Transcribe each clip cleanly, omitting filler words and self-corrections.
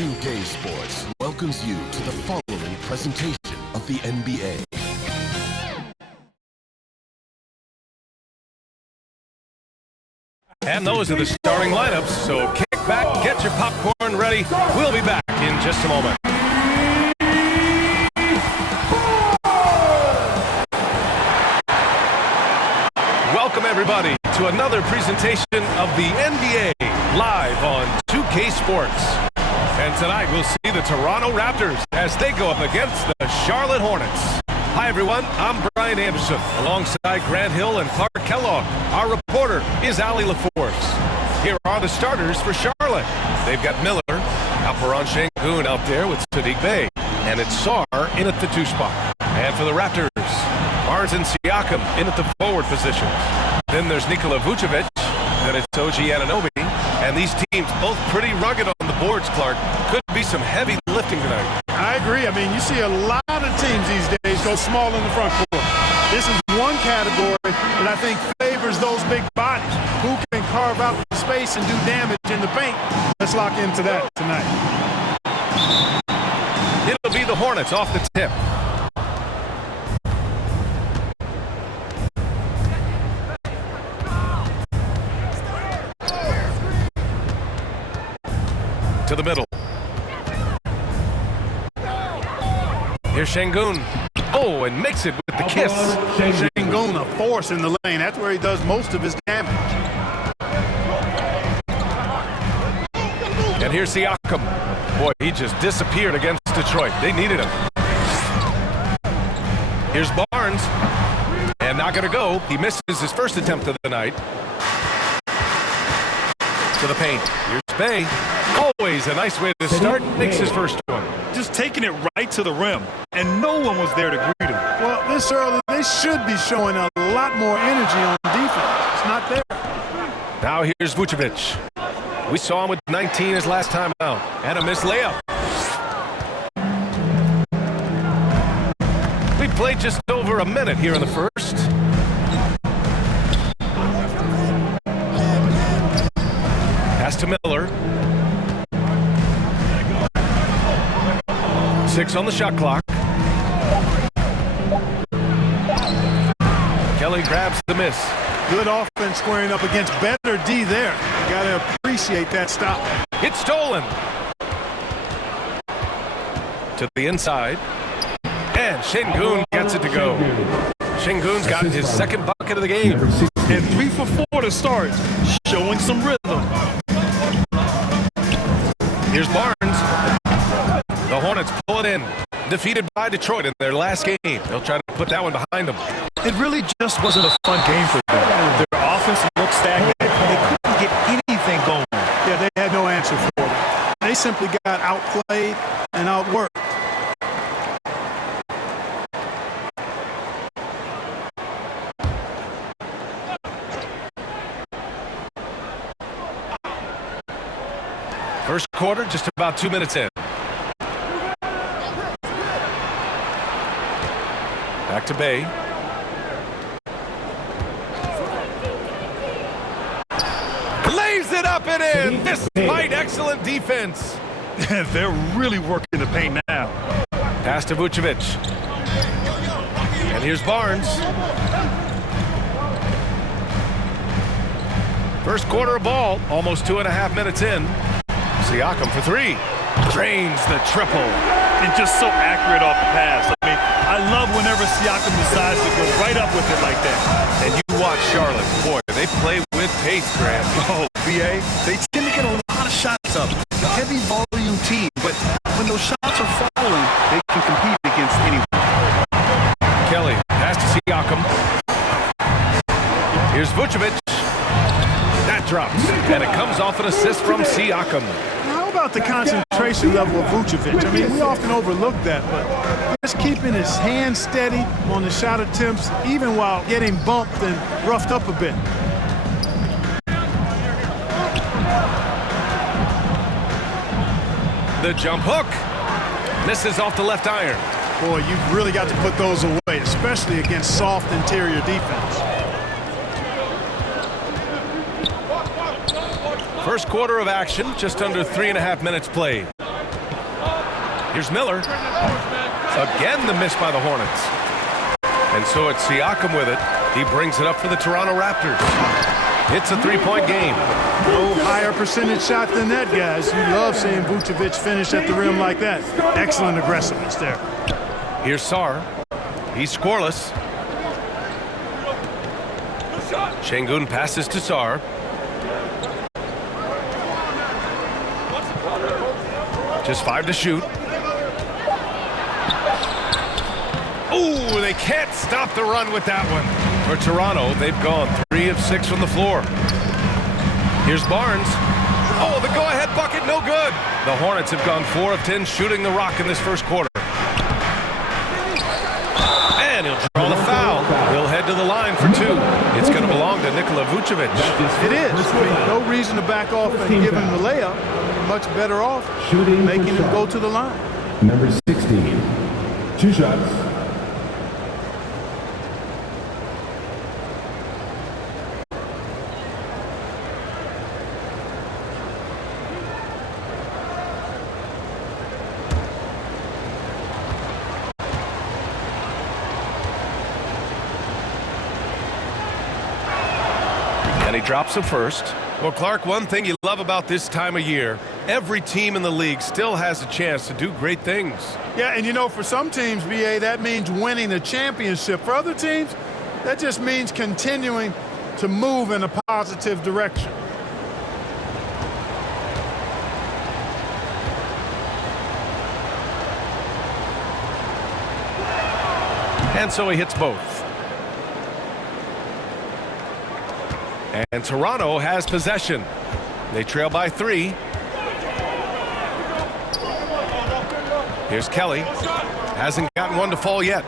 2K Sports welcomes you to the following presentation of the NBA. And those are the starting lineups, so kick back, get your popcorn ready. We'll be back in just a moment. Welcome, everybody, to another presentation of the NBA live on 2K Sports. And tonight we'll see the Toronto Raptors as they go up against the Charlotte Hornets. Hi, everyone. I'm Brian Anderson, alongside Grant Hill and Clark Kellogg. Our reporter is Allie LaForce. Here are the starters for Charlotte. They've got Miller, Alperon Sengun out there with Saddiq Bey, and it's Sarr in at the 2 spot. And for the Raptors, Barnes and Siakam in at the forward positions. Then there's Nikola Vucevic, then it's OG Anunoby, and these teams both pretty rugged on the boards, Clark. Could be some heavy lifting tonight. I agree. I mean, you see a lot of teams these days go small in the front court. This is one category that I think favors those big bodies who can carve out the space and do damage in the paint. Let's lock into that tonight. It'll be the Hornets off the tip. To the middle. Here's Sengun. Oh, and makes it with the kiss. Sengun, a force in the lane. That's where he does most of his damage. And here's Siakam. Boy, he just disappeared against Detroit. They needed him. Here's Barnes. And not going to go. He misses his first attempt of the night. To the paint. Here's Bey. Always a nice way to start. Makes his first one. Just taking it right to the rim, and no one was there to greet him. Well, this early, they should be showing a lot more energy on defense. It's not there. Now here's Vucevic. We saw him with 19 his last time out. And a missed layup. We played just over a minute here in the first. Pass to Miller. 6 on the shot clock. Kelly grabs the miss. Good offense squaring up against better D there. Got to appreciate that stop. It's stolen. To the inside. And Sengun gets it to go. Sengun's got his second bucket of the game. And 3 for 4 to start, showing some rhythm. Here's Barnes. The Hornets pull it in. Defeated by Detroit in their last game. They'll try to put that one behind them. It really just wasn't a fun game for them. Their offense looked stagnant. They couldn't get anything going. Yeah, they had no answer for it. They simply got outplayed and outworked. First quarter, just about 2 minutes in. Back to Bey. Lays it up and in, despite excellent defense. They're really working the paint now. Pass to Vucevic. And here's Barnes. First quarter of ball, almost 2.5 minutes in. Siakam for 3. Drains the triple. And just so accurate off the pass. I mean, I love whenever Siakam decides to go right up with it like that. And you watch Charlotte. Boy, they play with pace, Grant. Oh, BA, they tend to get a lot of shots up. A heavy volume team, but when those shots are falling, they can compete against anyone. Kelly, pass to Siakam. Here's Vucevic. That drops, and it comes off an assist from Siakam. How about the concentration level of Vucevic? I mean, we often overlook that, but just keeping his hands steady on the shot attempts, even while getting bumped and roughed up a bit. The jump hook. Misses off the left iron. Boy, you've really got to put those away, especially against soft interior defense. First quarter of action, just under 3.5 minutes played. Here's Miller. Again, the miss by the Hornets. And so it's Siakam with it. He brings it up for the Toronto Raptors. It's a three-point game. No higher percentage shot than that, guys. You love seeing Vucevic finish at the rim like that. Excellent aggressiveness there. Here's Sarr. He's scoreless. Şengün passes to Sarr. Just 5 to shoot. Ooh, they can't stop the run with that one. For Toronto, they've gone 3 of 6 from the floor. Here's Barnes. Oh, the go-ahead bucket, no good. The Hornets have gone 4 of 10 shooting the rock in this first quarter. And he'll draw the foul. He'll head to the line for 2. It's going to belong to Nikola Vucevic. It is. I mean, no reason to back off and give him the layup. Much better off making him go to the line. Number 16. 2 shots. And he drops it first. Well, Clark, one thing you love about this time of year, every team in the league still has a chance to do great things. Yeah, and you know, for some teams, BA, that means winning the championship. For other teams, that just means continuing to move in a positive direction. And so he hits both. And Toronto has possession. They trail by 3. Here's Kelly. Hasn't gotten one to fall yet.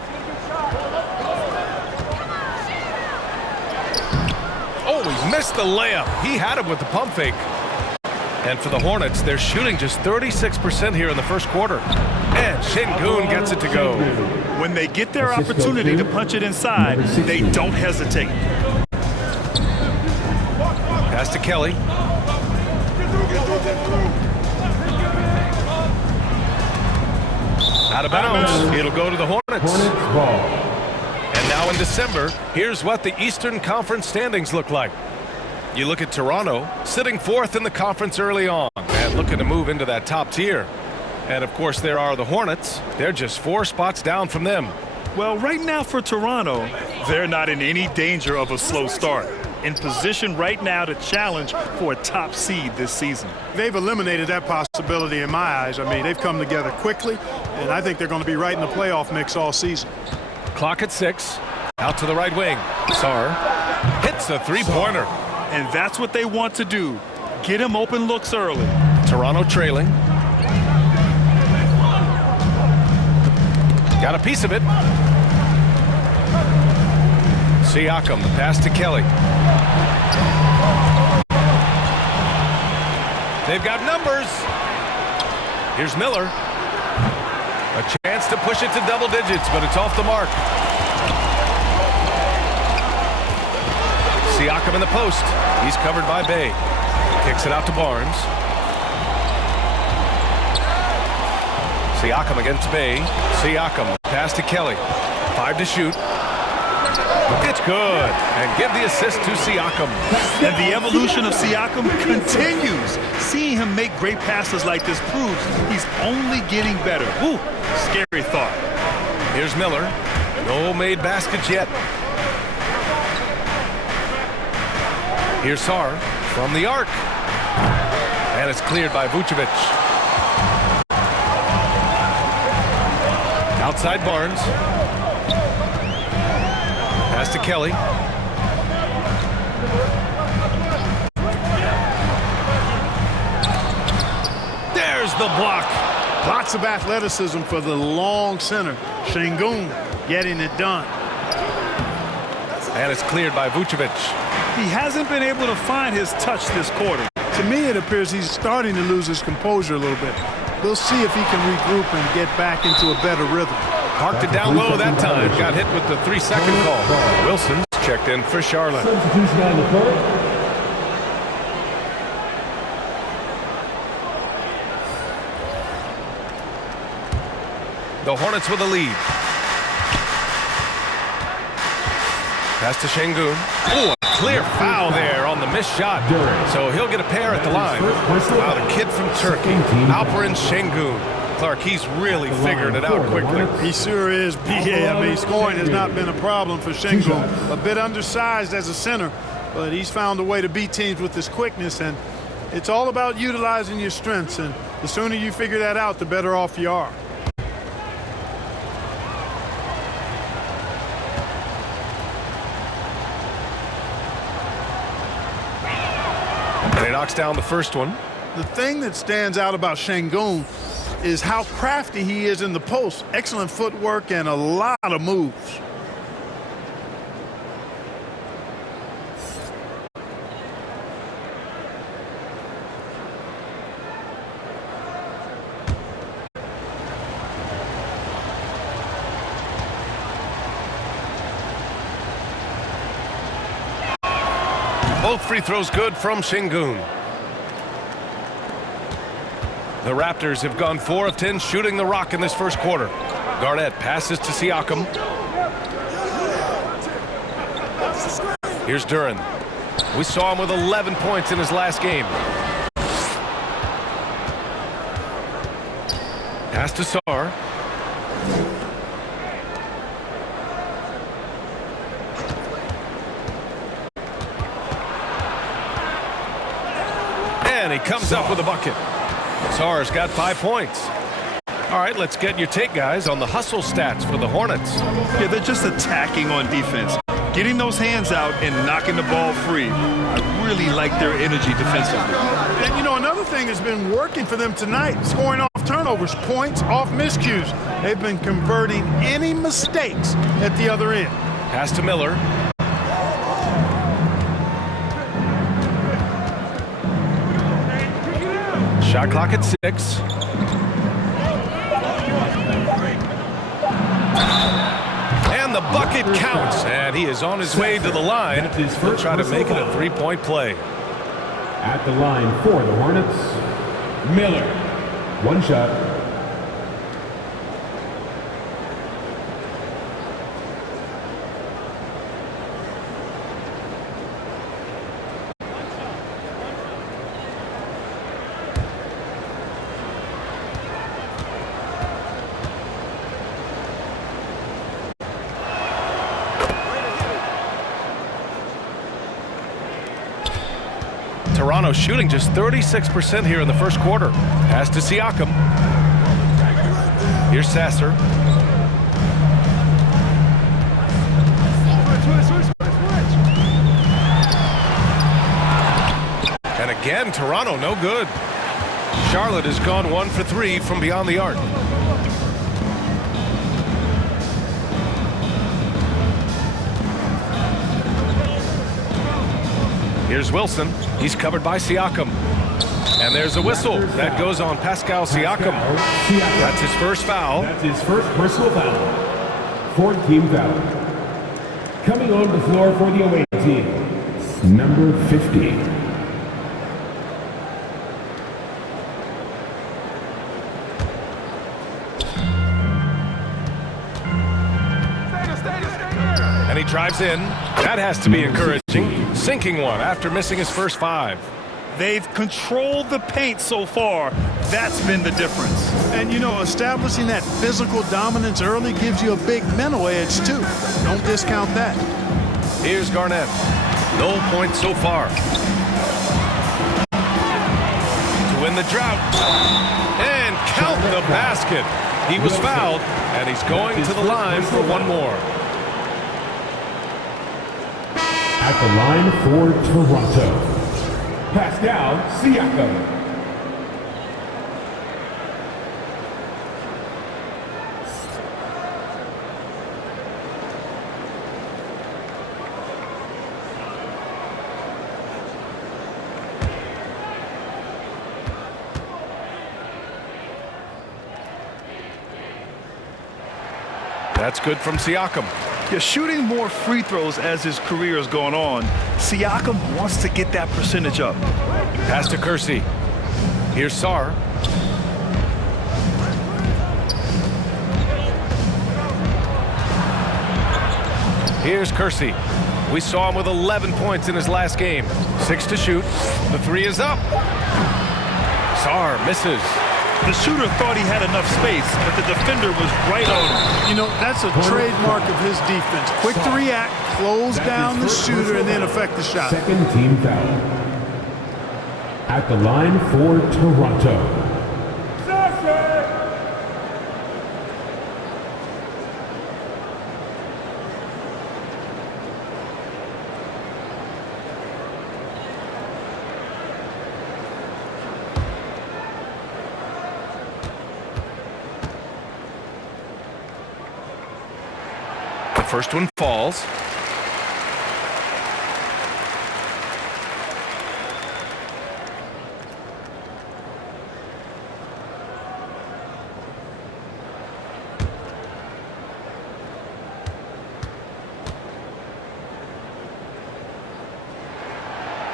Oh, he missed the layup. He had it with the pump fake. And for the Hornets, they're shooting just 36% here in the first quarter. And Şengün gets it to go. When they get their opportunity to punch it inside, they don't hesitate. Pass to Kelly. Out of bounds. It'll go to the Hornets. And now in December, here's what the Eastern Conference standings look like. You look at Toronto, sitting 4th in the conference early on and looking to move into that top tier. And of course, there are the Hornets. They're just 4 spots down from them. Well, right now for Toronto, they're not in any danger of a slow start. In position right now to challenge for a top seed this season. They've eliminated that possibility in my eyes. I mean, they've come together quickly, and I think they're going to be right in the playoff mix all season. Clock at 6. Out to the right wing. Sarr hits a 3-pointer. And that's what they want to do. Get him open looks early. Toronto trailing. Got a piece of it. Siakam, the pass to Kelly. They've got numbers. Here's Miller. A chance to push it to double digits, but it's off the mark. Siakam in the post. He's covered by Bay. Kicks it out to Barnes. Siakam against Bay. Siakam, pass to Kelly. 5 to shoot. It's good. And give the assist to Siakam. And the evolution of Siakam continues. Seeing him make great passes like this proves he's only getting better. Ooh, scary thought. Here's Miller. No made baskets yet. Here's Sarr from the arc. And it's cleared by Vucevic. Outside Barnes. Pass to Kelly. There's the block. Lots of athleticism for the long center. Şengün getting it done. And it's cleared by Vucevic. He hasn't been able to find his touch this quarter. To me, it appears he's starting to lose his composure a little bit. We'll see if he can regroup and get back into a better rhythm. Parked it down low that time. Got hit with the 3-second call. Wilson's checked in for Charlotte. Substitution on the court. The Hornets with a lead. Pass to Şengün. Oh, a clear foul there on the missed shot. So he'll get a pair at the line. Wow, the kid from Turkey, Alperen Şengün. Clark, he's really figured it out quickly. He sure is, B.A. I mean, scoring has not been a problem for Şengün. A bit undersized as a center, but he's found a way to beat teams with his quickness, and it's all about utilizing your strengths, and the sooner you figure that out, the better off you are. And he knocks down the first one. The thing that stands out about Şengün is how crafty he is in the post. Excellent footwork and a lot of moves. Both free throws good from Şengün. The Raptors have gone 4 of 10 shooting the rock in this first quarter. Garnett passes to Siakam. Here's Duren. We saw him with 11 points in his last game. Pass to Sar. And he comes up with a bucket. Sar's got 5 points. All right, let's get your take, guys, on the hustle stats for the Hornets. Yeah, they're just attacking on defense. Getting those hands out and knocking the ball free. I really like their energy defensively. And, you know, another thing has been working for them tonight, scoring off turnovers, points off miscues. They've been converting any mistakes at the other end. Pass to Miller. Shot clock at 6. And the bucket counts. And he is on his way to the line. He'll try to make it a 3-point play. At the line for the Hornets, Miller. One shot. Toronto shooting just 36% here in the first quarter. Pass to Siakam. Here's Sasser. And again, Toronto no good. Charlotte has gone 1 for 3 from beyond the arc. Here's Wilson. He's covered by Siakam. And there's a whistle. That goes on Pascal Siakam. That's his first foul. That's his first personal foul. 4th team foul. Coming on the floor for the away team, number 50. And he drives in. That has to be encouraging. Sinking one after missing his first 5. They've controlled the paint so far. That's been the difference. And, you know, establishing that physical dominance early gives you a big mental edge, too. Don't discount that. Here's Garnett. No points so far. To win the drought. And count the basket. He was fouled, and he's going to the line for one more. At the line for Toronto, Pascal Siakam. That's good from Siakam. Yeah, shooting more free throws as his career has gone on. Siakam wants to get that percentage up. Pass to Kersey. Here's Sar. Here's Kersey. We saw him with 11 points in his last game. 6 to shoot. The three is up. Sarr misses. The shooter thought he had enough space, but the defender was right on him. You know, that's a trademark of his defense. Quick to react, close down the shooter, and then affect the shot. Second team foul. At the line for Toronto. First one falls.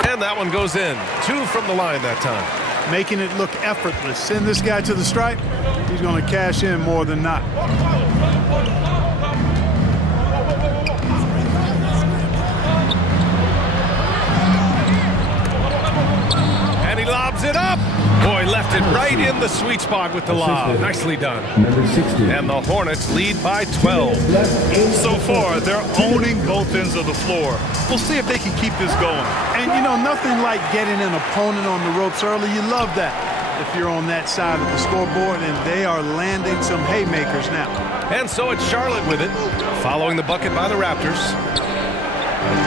And that one goes in. 2 from the line that time. Making it look effortless. Send this guy to the stripe. He's going to cash in more than not. Lobs it up. Boy, left it right in the sweet spot with the lob. Nicely done. Number 60. And the Hornets lead by 12. So far, they're owning both ends of the floor. We'll see if they can keep this going. And, you know, nothing like getting an opponent on the ropes early. You love that if you're on that side of the scoreboard, and they are landing some haymakers now. And so it's Charlotte with it, following the bucket by the Raptors.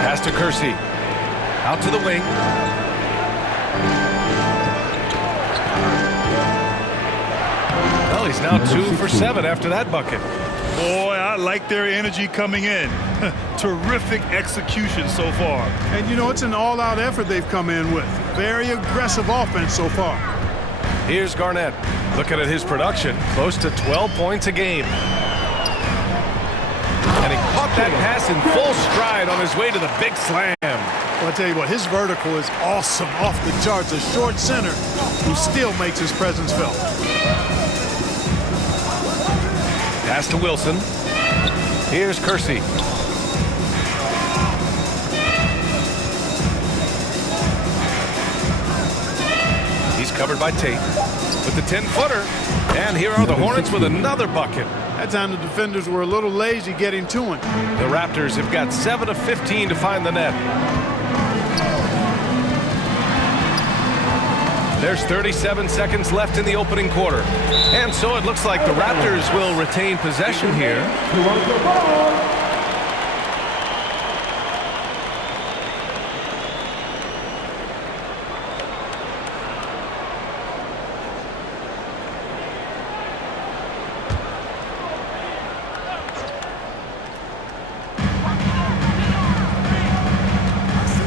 Pass to Kersey. Out to the wing. Well, he's now 2 for 7 after that bucket. Boy, I like their energy coming in. Terrific execution so far. And, you know, it's an all-out effort they've come in with. Very aggressive offense so far. Here's Garnett. Looking at his production, close to 12 points a game. And he caught that pass in full stride on his way to the big slam. Well, I'll tell you what, his vertical is awesome, off the charts. A short center who still makes his presence felt. Pass to Wilson. Here's Kersey. He's covered by Tate with the 10-footer. And here are the Hornets with another bucket. That time the defenders were a little lazy getting to him. The Raptors have got 7 of 15 to find the net. There's 37 seconds left in the opening quarter. And so it looks like the Raptors will retain possession here.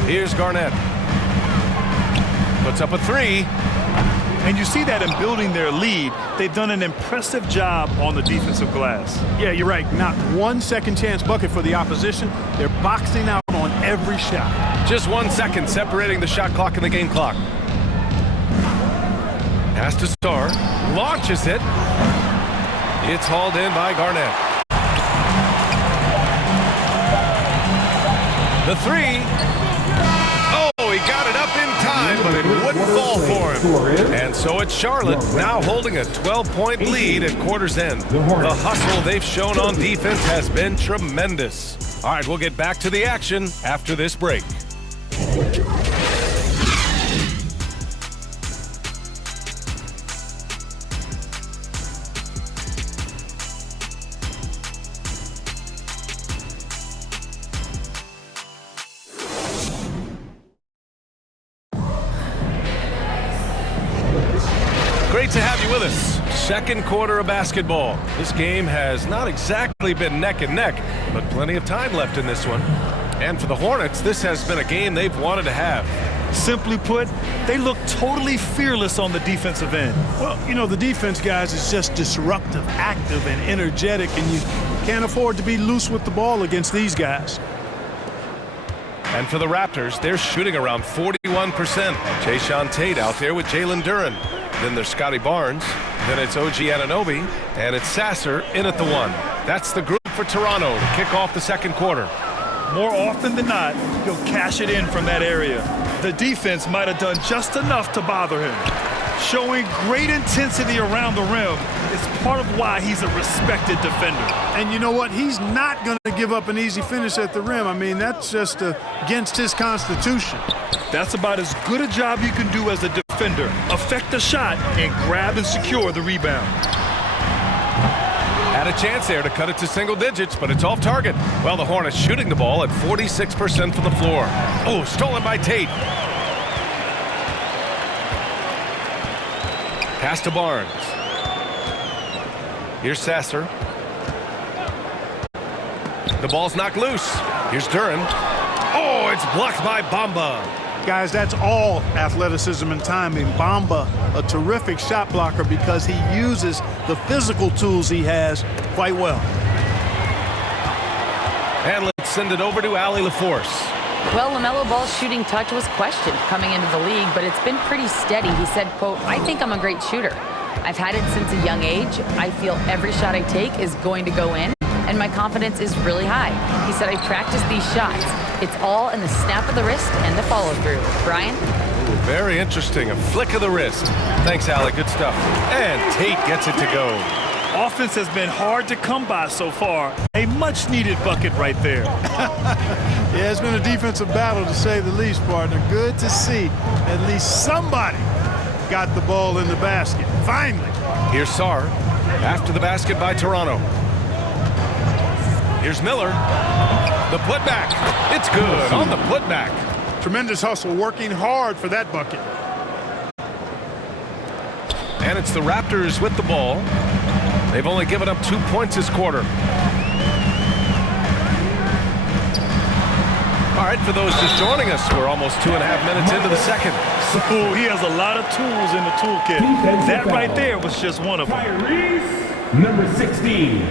Here's Garnett. Puts up a 3. And you see that in building their lead, they've done an impressive job on the defensive glass. Yeah, you're right. Not one second chance bucket for the opposition. They're boxing out on every shot. Just 1 second separating the shot clock and the game clock. Pass to Sarr. Launches it. It's hauled in by Garnett. The 3. He got it up in time, but it wouldn't fall for him. And so it's Charlotte now holding a 12-point lead at quarter's end. The hustle they've shown on defense has been tremendous. All right, we'll get back to the action after this break. Great to have you with us. Second quarter of basketball. This game has not exactly been neck and neck, but plenty of time left in this one. And for the Hornets, this has been a game they've wanted to have. Simply put, they look totally fearless on the defensive end. Well, you know, the defense, guys, is just disruptive, active, and energetic, and you can't afford to be loose with the ball against these guys. And for the Raptors, they're shooting around 41%. Jayshawn Tate out there with Jalen Duren. Then there's Scottie Barnes. Then it's OG Anunoby. And it's Sasser in at the 1. That's the group for Toronto to kick off the second quarter. More often than not, he'll cash it in from that area. The defense might have done just enough to bother him. Showing great intensity around the rim is part of why he's a respected defender. And you know what? He's not going to give up an easy finish at the rim. I mean, that's just against his constitution. That's about as good a job you can do as a defender. Affect the shot and grab and secure the rebound. Had a chance there to cut it to single digits, but it's off target. Well, the Hornets shooting the ball at 46% from the floor. Oh, stolen by Tate. Pass to Barnes. Here's Sasser. The ball's knocked loose. Here's Duran. Oh, it's blocked by Bamba. Guys, that's all athleticism and timing. Bamba, a terrific shot blocker because he uses the physical tools he has quite well. And let's send it over to Allie LaForce. Well, LaMelo Ball's shooting touch was questioned coming into the league, but it's been pretty steady. He said, quote, "I think I'm a great shooter. I've had it since a young age. I feel every shot I take is going to go in, and my confidence is really high." He said, "I practice these shots. It's all in the snap of the wrist and the follow-through." Brian? Ooh, very interesting. A flick of the wrist. Thanks, Allie. Good stuff. And Tate gets it to go. Offense has been hard to come by so far. A much-needed bucket right there. Yeah, it's been a defensive battle, to say the least, partner. Good to see at least somebody got the ball in the basket. Finally. Here's Sarr. After the basket by Toronto. Here's Miller. The putback. It's good on the putback. Tremendous hustle, working hard for that bucket. And it's the Raptors with the ball. They've only given up 2 points this quarter. All right, for those just joining us, we're almost 2.5 minutes into the second. So he has a lot of tools in the toolkit. That right there was just one of them. Number 16.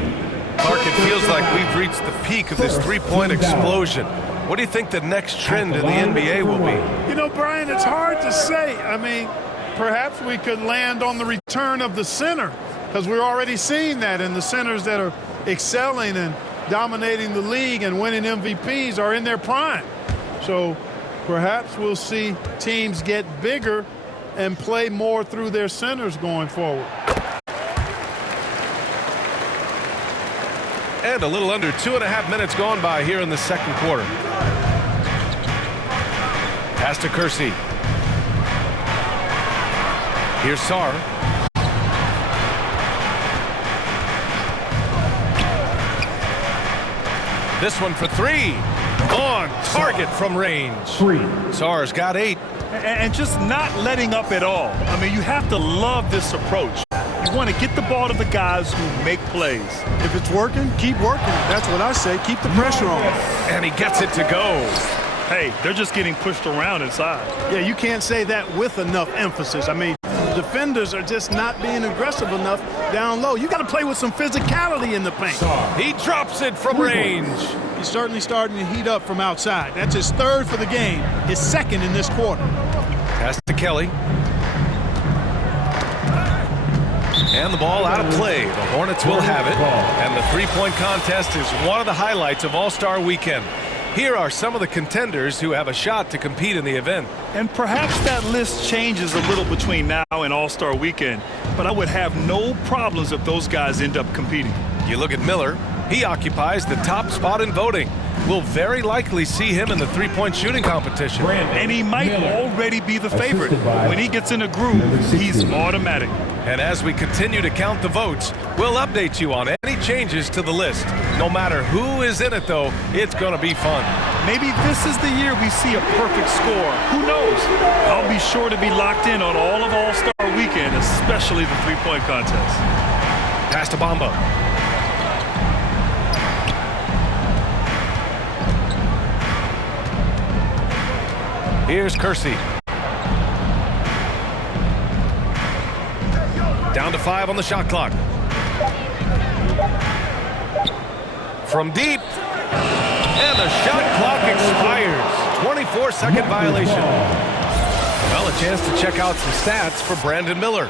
Clark, it feels like we've reached the peak of this three-point explosion. What do you think the next trend in the NBA will be? You know, Brian, it's hard to say. I mean, perhaps we could land on the return of the center, because we're already seeing that in the centers that are excelling and dominating the league and winning MVPs are in their prime. So perhaps we'll see teams get bigger and play more through their centers going forward. And a little under 2.5 minutes gone by here in the second quarter. Pass to Kersey. Here's Sarr. This one for three. On target from range. Sarr's got 8. And just not letting up at all. I mean, you have to love this approach. You want to get the ball to the guys who make plays. If it's working, keep working. That's what I say. Keep the pressure on. And he gets it to go. Hey, they're just getting pushed around inside. Yeah, you can't say that with enough emphasis. I mean, defenders are just not being aggressive enough down low. You got to play with some physicality in the paint. He drops it from range. He's certainly starting to heat up from outside. That's his third for the game, his second in this quarter. Pass to Kelly. And the ball out of play. The Hornets will have it. And the three-point contest is one of the highlights of All-Star Weekend. Here are some of the contenders who have a shot to compete in the event. And perhaps that list changes a little between now and All-Star Weekend, but I would have no problems if those guys end up competing. You look at Miller. He occupies the top spot in voting. We'll very likely see him in the three-point shooting competition. And he might already be the favorite. When he gets in a groove, he's automatic. And as we continue to count the votes, we'll update you on any changes to the list. No matter who is in it, though, it's going to be fun. Maybe this is the year we see a perfect score. Who knows? I'll be sure to be locked in on all of All-Star Weekend, especially the three-point contest. Pass to Bamba. Here's Kersey. Down to 5 on the shot clock. From deep. And the shot clock expires. 24-second violation. Well, a chance to check out some stats for Brandon Miller.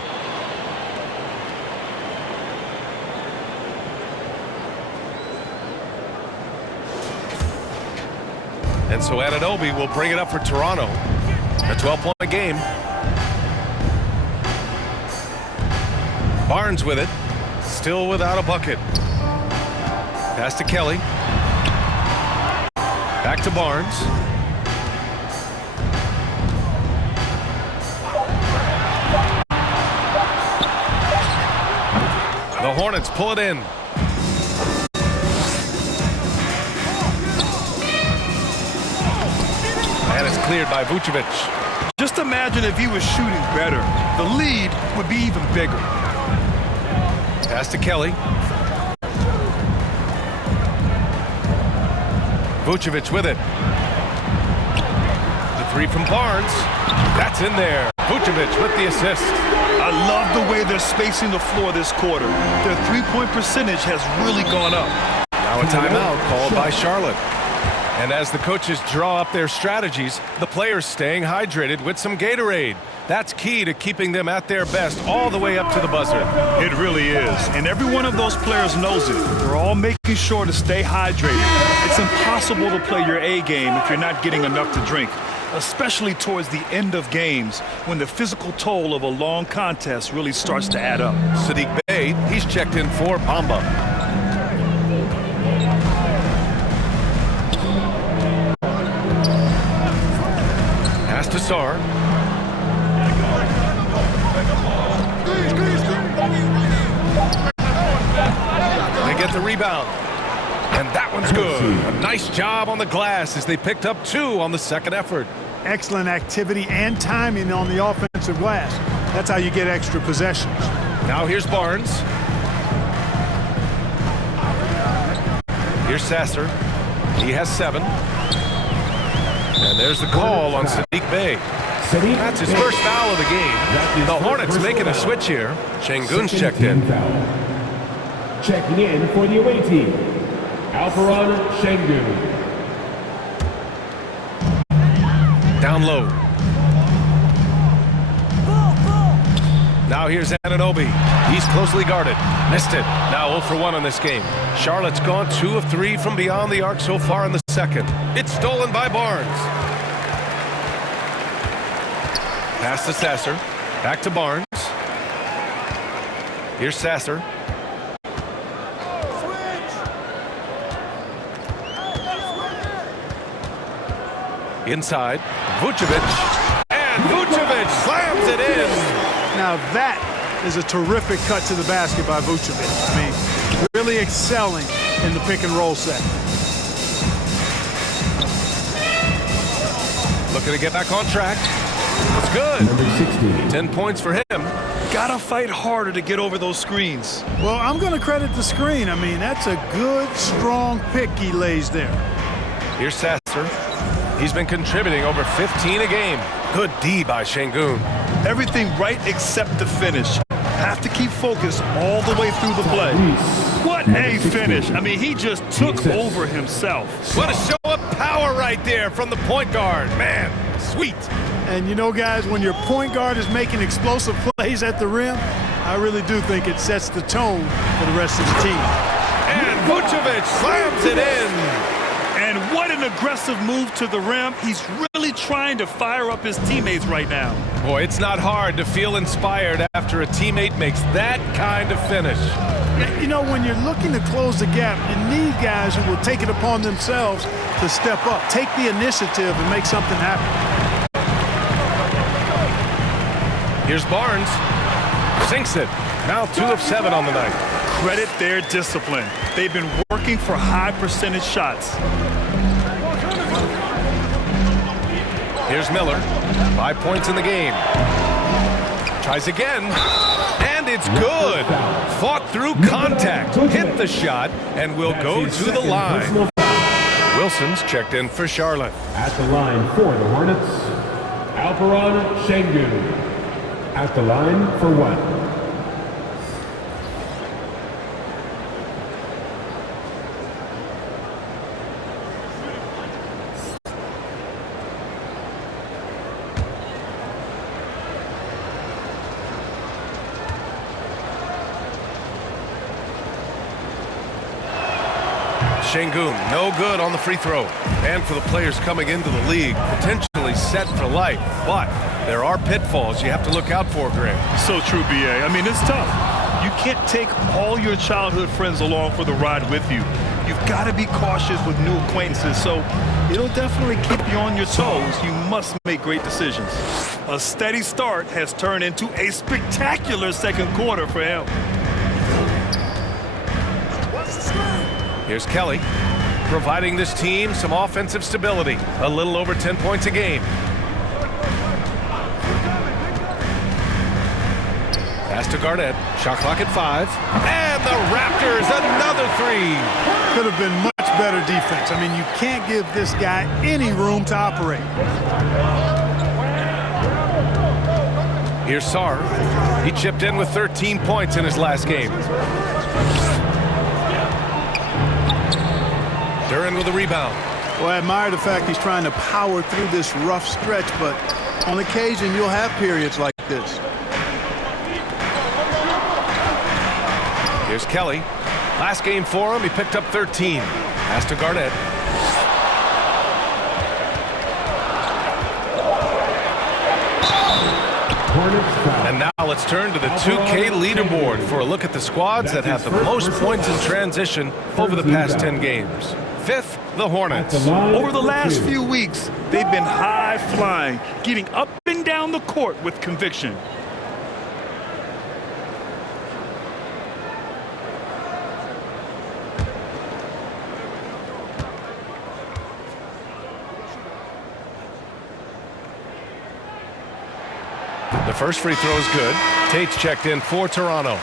And so Anunoby will bring it up for Toronto. A 12-point game. Barnes with it. Still without a bucket. Pass to Kelly. Back to Barnes. The Hornets pull it in. And it's cleared by Vucevic. Just imagine if he was shooting better. The lead would be even bigger. Pass to Kelly. Vucevic with it. The three from Barnes. That's in there. Vucevic with the assist. I love the way they're spacing the floor this quarter. Their three-point percentage has really gone up. Now a timeout called by Charlotte. And as the coaches draw up their strategies, the players staying hydrated with some Gatorade. That's key to keeping them at their best all the way up to the buzzer. It really is. And every one of those players knows it. They're all making sure to stay hydrated. It's impossible to play your A game if you're not getting enough to drink, especially towards the end of games when the physical toll of a long contest really starts to add up. Saddiq Bey, he's checked in for Bamba. Pass to Sarr. They get the rebound. And that one's good. A nice job on the glass as they picked up 2 on the second effort. Excellent activity and timing on the offensive glass. That's how you get extra possessions. Now here's Barnes. Here's Sasser. He has 7. And there's the call on Saddiq Bey. That's his first foul of the game. The Hornets making a switch here. Şengün's checked in. Checking in for the away team, Alperen Şengün. Down low. Now here's Anunoby. He's closely guarded. Missed it. Now 0 for 1 on this game. Charlotte's gone 2 of 3 from beyond the arc so far in the second. It's stolen by Barnes. Pass to Sasser. Back to Barnes. Here's Sasser. Inside. Vucevic. And Vucevic slams it in. Now that is a terrific cut to the basket by Vucevic. I mean, really excelling in the pick and roll set. Looking to get back on track. It's good. Number 16. 10 points for him. Gotta fight harder to get over those screens. Well, I'm going to credit the screen. I mean, that's a good, strong pick he lays there. Here's Sasser. He's been contributing over 15 a game. Good D by Şengün. Everything right except the finish. Have to keep focused all the way through the play. What a finish. I mean, he just took over himself. What a show of power right there from the point guard. Man, sweet. And you know, guys, when your point guard is making explosive plays at the rim, I really do think it sets the tone for the rest of the team. And Vucevic slams it in. And what an aggressive move to the rim. He's really trying to fire up his teammates right now. Boy, it's not hard to feel inspired after a teammate makes that kind of finish. You know, when you're looking to close the gap, you need guys who will take it upon themselves to step up, take the initiative, and make something happen. Here's Barnes. Sinks it. Now 2 of 7 on the night. Credit their discipline. They've been working for high percentage shots. Here's Miller. 5 points in the game. Tries again. And it's good. Fought through contact. Hit the shot and will go to the line. Wilson's checked in for Charlotte. At the line for the Hornets, Alperen Şengün. At the line for 1. Şengün, no good on the free throw. And for the players coming into the league, potentially set for life. But there are pitfalls you have to look out for, Greg. So true, B.A. I mean, it's tough. You can't take all your childhood friends along for the ride with you. You've got to be cautious with new acquaintances, so it'll definitely keep you on your toes. You must make great decisions. A steady start has turned into a spectacular second quarter for him. Here's Kelly, providing this team some offensive stability. A little over 10 points a game. Pass to Garnett. Shot clock at 5. And the Raptors, another three. Could have been much better defense. I mean, you can't give this guy any room to operate. Here's Sarr. He chipped in with 13 points in his last game. Duran with a rebound. Well, I admire the fact he's trying to power through this rough stretch, but on occasion you'll have periods like this. Here's Kelly. Last game for him, he picked up 13. Pass to Garnett. And now let's turn to the 2K leaderboard for a look at the squads that have the most points in transition over the past 10 games. Fifth, the Hornets. Over the last few weeks, they've been high-flying, getting up and down the court with conviction. The first free throw is good. Tate's checked in for Toronto.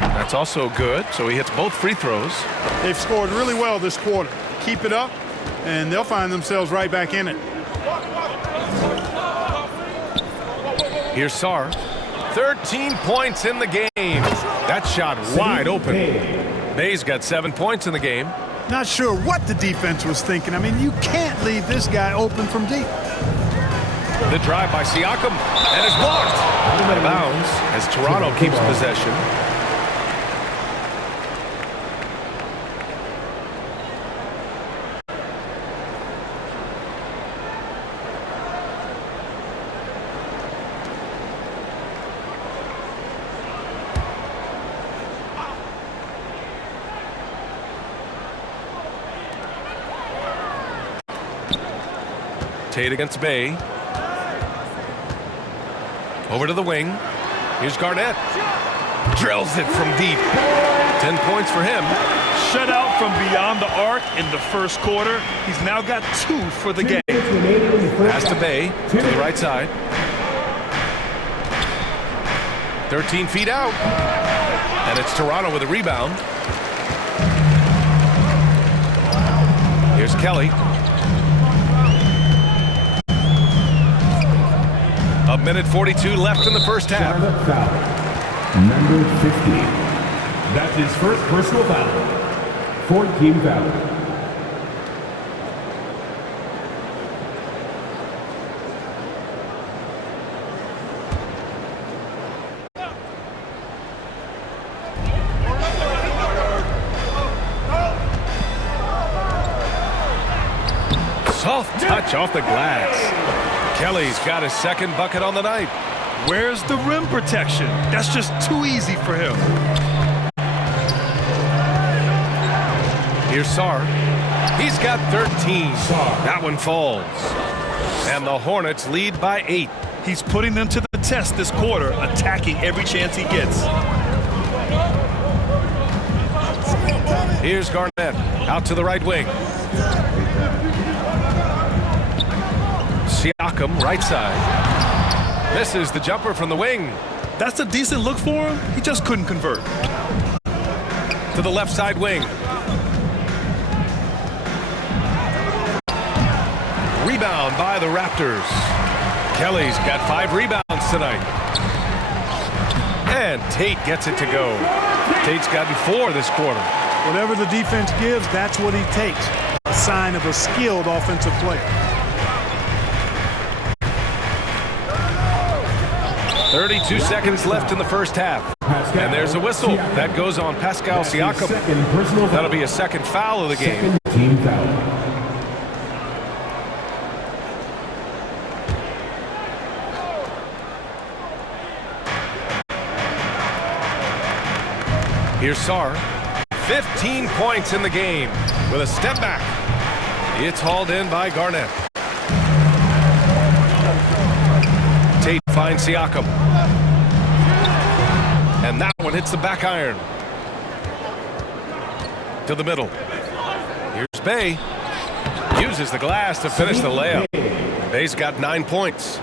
That's also good, so he hits both free throws. They've scored really well this quarter. Keep it up, and they'll find themselves right back in it. Here's Sarr. 13 points in the game. That shot wide open. Bay's got 7 points in the game. Not sure what the defense was thinking. I mean, you can't leave this guy open from deep. The drive by Siakam, and it's blocked. Out of bounds as Toronto keeps possession. Tate against Bay. Over to the wing. Here's Garnett. Drills it from deep. 10 points for him. Shut out from beyond the arc in the first quarter. He's now got 2 for the game. Pass to Bay to the right side. 13 feet out. And it's Toronto with a rebound. Here's Kelly. A minute 42 left in the first half. Number 50. That's his first personal foul. 4-team foul. Soft touch off the glass. Kelly's got his second bucket on the night. Where's the rim protection? That's just too easy for him. Here's Sarr. He's got 13. That one falls. And the Hornets lead by 8. He's putting them to the test this quarter, attacking every chance he gets. Here's Garnett out to the right wing. Siakam, right side. Misses the jumper from the wing. That's a decent look for him. He just couldn't convert. To the left side wing. Rebound by the Raptors. Kelly's got 5 rebounds tonight. And Tate gets it to go. Tate's gotten 4 this quarter. Whatever the defense gives, that's what he takes. A sign of a skilled offensive player. 32 seconds left in the first half. And there's a whistle. That goes on Pascal Siakam. That'll be a second foul of the game. Team foul. Here's Sarr. 15 points in the game with a step back. It's hauled in by Garnett. Tate finds Siakam. And that one hits the back iron. To the middle. Here's Bey. Uses the glass to finish the layup. Bey's got 9 points.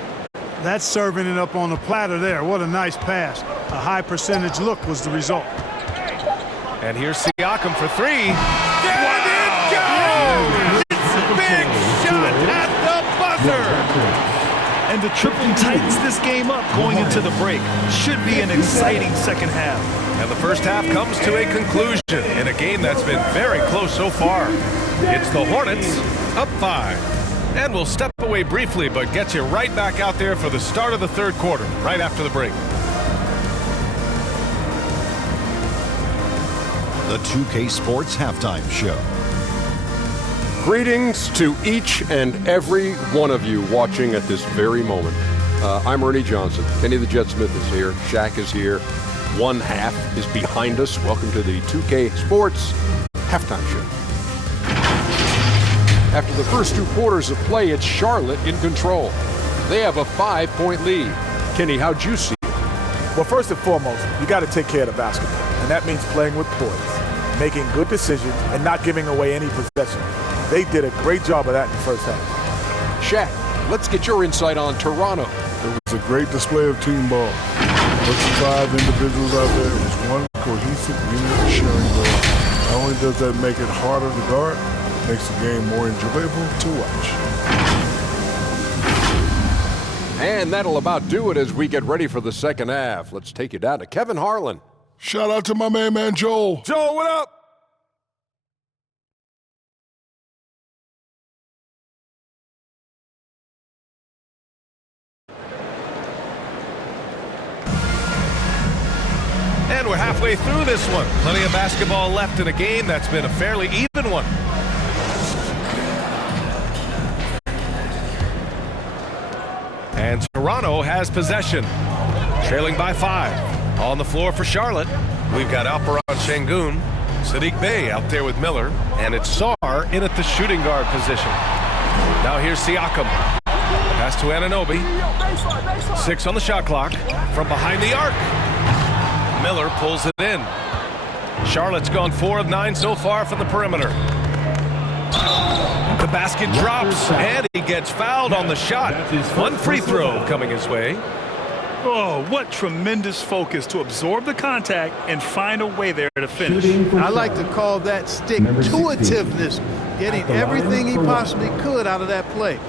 That's serving it up on the platter there. What a nice pass. A high percentage look was the result. And here's Siakam for 3. There it goes! It's a big shot at the buzzer! And the triple tightens this game up going into the break. Should be an exciting second half. And the first half comes to a conclusion in a game that's been very close so far. It's the Hornets up 5. And we'll step away briefly, but get you right back out there for the start of the third quarter, right after the break. The 2K Sports Halftime Show. Greetings to each and every one of you watching at this very moment. I'm Ernie Johnson. Kenny the Jet Smith is here. Shaq is here. One half is behind us. Welcome to the 2K Sports Halftime Show. After the first 2 quarters of play, it's Charlotte in control. They have a 5-point lead. Kenny, how'd you see it? Well, first and foremost, you got to take care of the basketball, and that means playing with poise, making good decisions, and not giving away any possession. They did a great job of that in the first half. Shaq, let's get your insight on Toronto. It was a great display of team ball. With 5 individuals out there, it was one cohesive unit sharing ball. Not only does that make it harder to guard, it makes the game more enjoyable to watch. And that'll about do it as we get ready for the second half. Let's take you down to Kevin Harlan. Shout out to my man Joel. Joel, what up? And we're halfway through this one. Plenty of basketball left in a game that's been a fairly even one. And Toronto has possession, trailing by 5. On the floor for Charlotte, we've got Alperon Şengün, Saddiq Bey out there with Miller, and it's Sarr in at the shooting guard position. Now here's Siakam. Pass to Anunoby. 6 on the shot clock from behind the arc. Miller pulls it in. Charlotte's gone 4 of 9 so far from the perimeter. The basket drops, and he gets fouled on the shot. One free throw coming his way. Oh, what tremendous focus to absorb the contact and find a way there to finish. I like to call that stick-to-itiveness, getting everything he possibly could out of that play.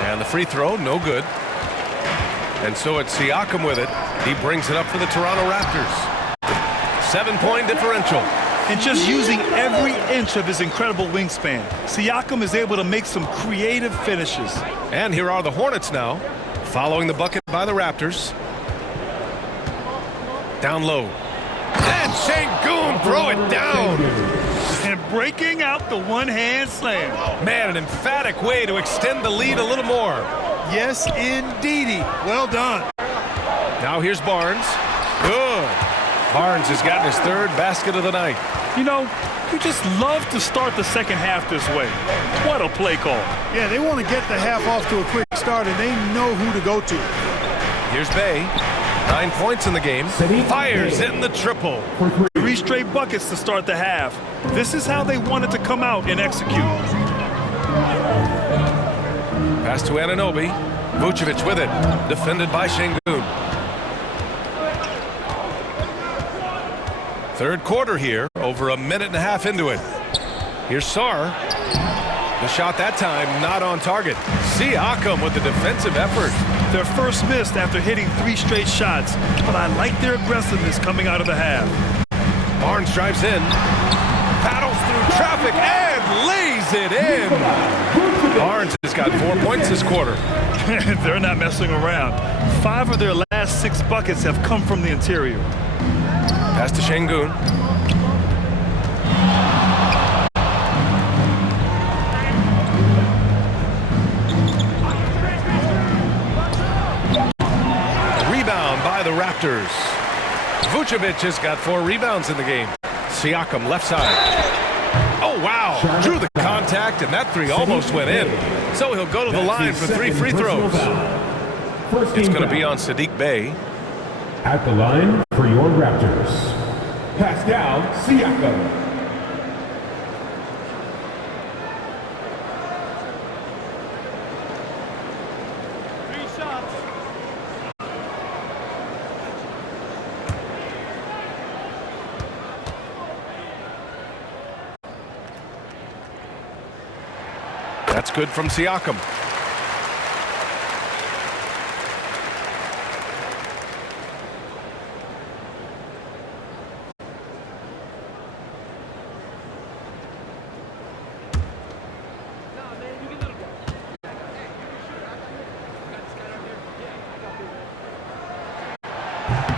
And the free throw, no good. And so it's Siakam with it. He brings it up for the Toronto Raptors. 7-point differential. And just using every inch of his incredible wingspan, Siakam is able to make some creative finishes. And here are the Hornets now, following the bucket by the Raptors. Down low. And Şengün throw it down. And breaking out the one-hand slam. Man, an emphatic way to extend the lead a little more. Yes, indeedy. Well done. Now here's Barnes. Good. Barnes has gotten his 3rd basket of the night. You know, you just love to start the second half this way. What a play call. Yeah, they want to get the half off to a quick start, and they know who to go to. Here's Bey. 9 points in the game. Fires in the triple. 3 straight buckets to start the half. This is how they wanted to come out and execute. Pass to Anunoby. Vucevic with it. Defended by Şengün. Third quarter here. Over a minute and a half into it. Here's Sarr. The shot that time not on target. Siakam with the defensive effort. Their first missed after hitting 3 straight shots, but I like their aggressiveness coming out of the half. Barnes drives in, paddles through traffic, and lays it in. Barnes has got 4 points this quarter. They're not messing around. 5 of their last 6 buckets have come from the interior. Pass to Şengün. Rebound by the Raptors. Vucevic has got 4 rebounds in the game. Siakam left side. Oh, wow. Drew the contact, and that 3 almost went in. So he'll go to the line for 3 free throws. It's going to be on Saddiq Bey. At the line for your Raptors. Pass down, Siakam. That's good from Siakam.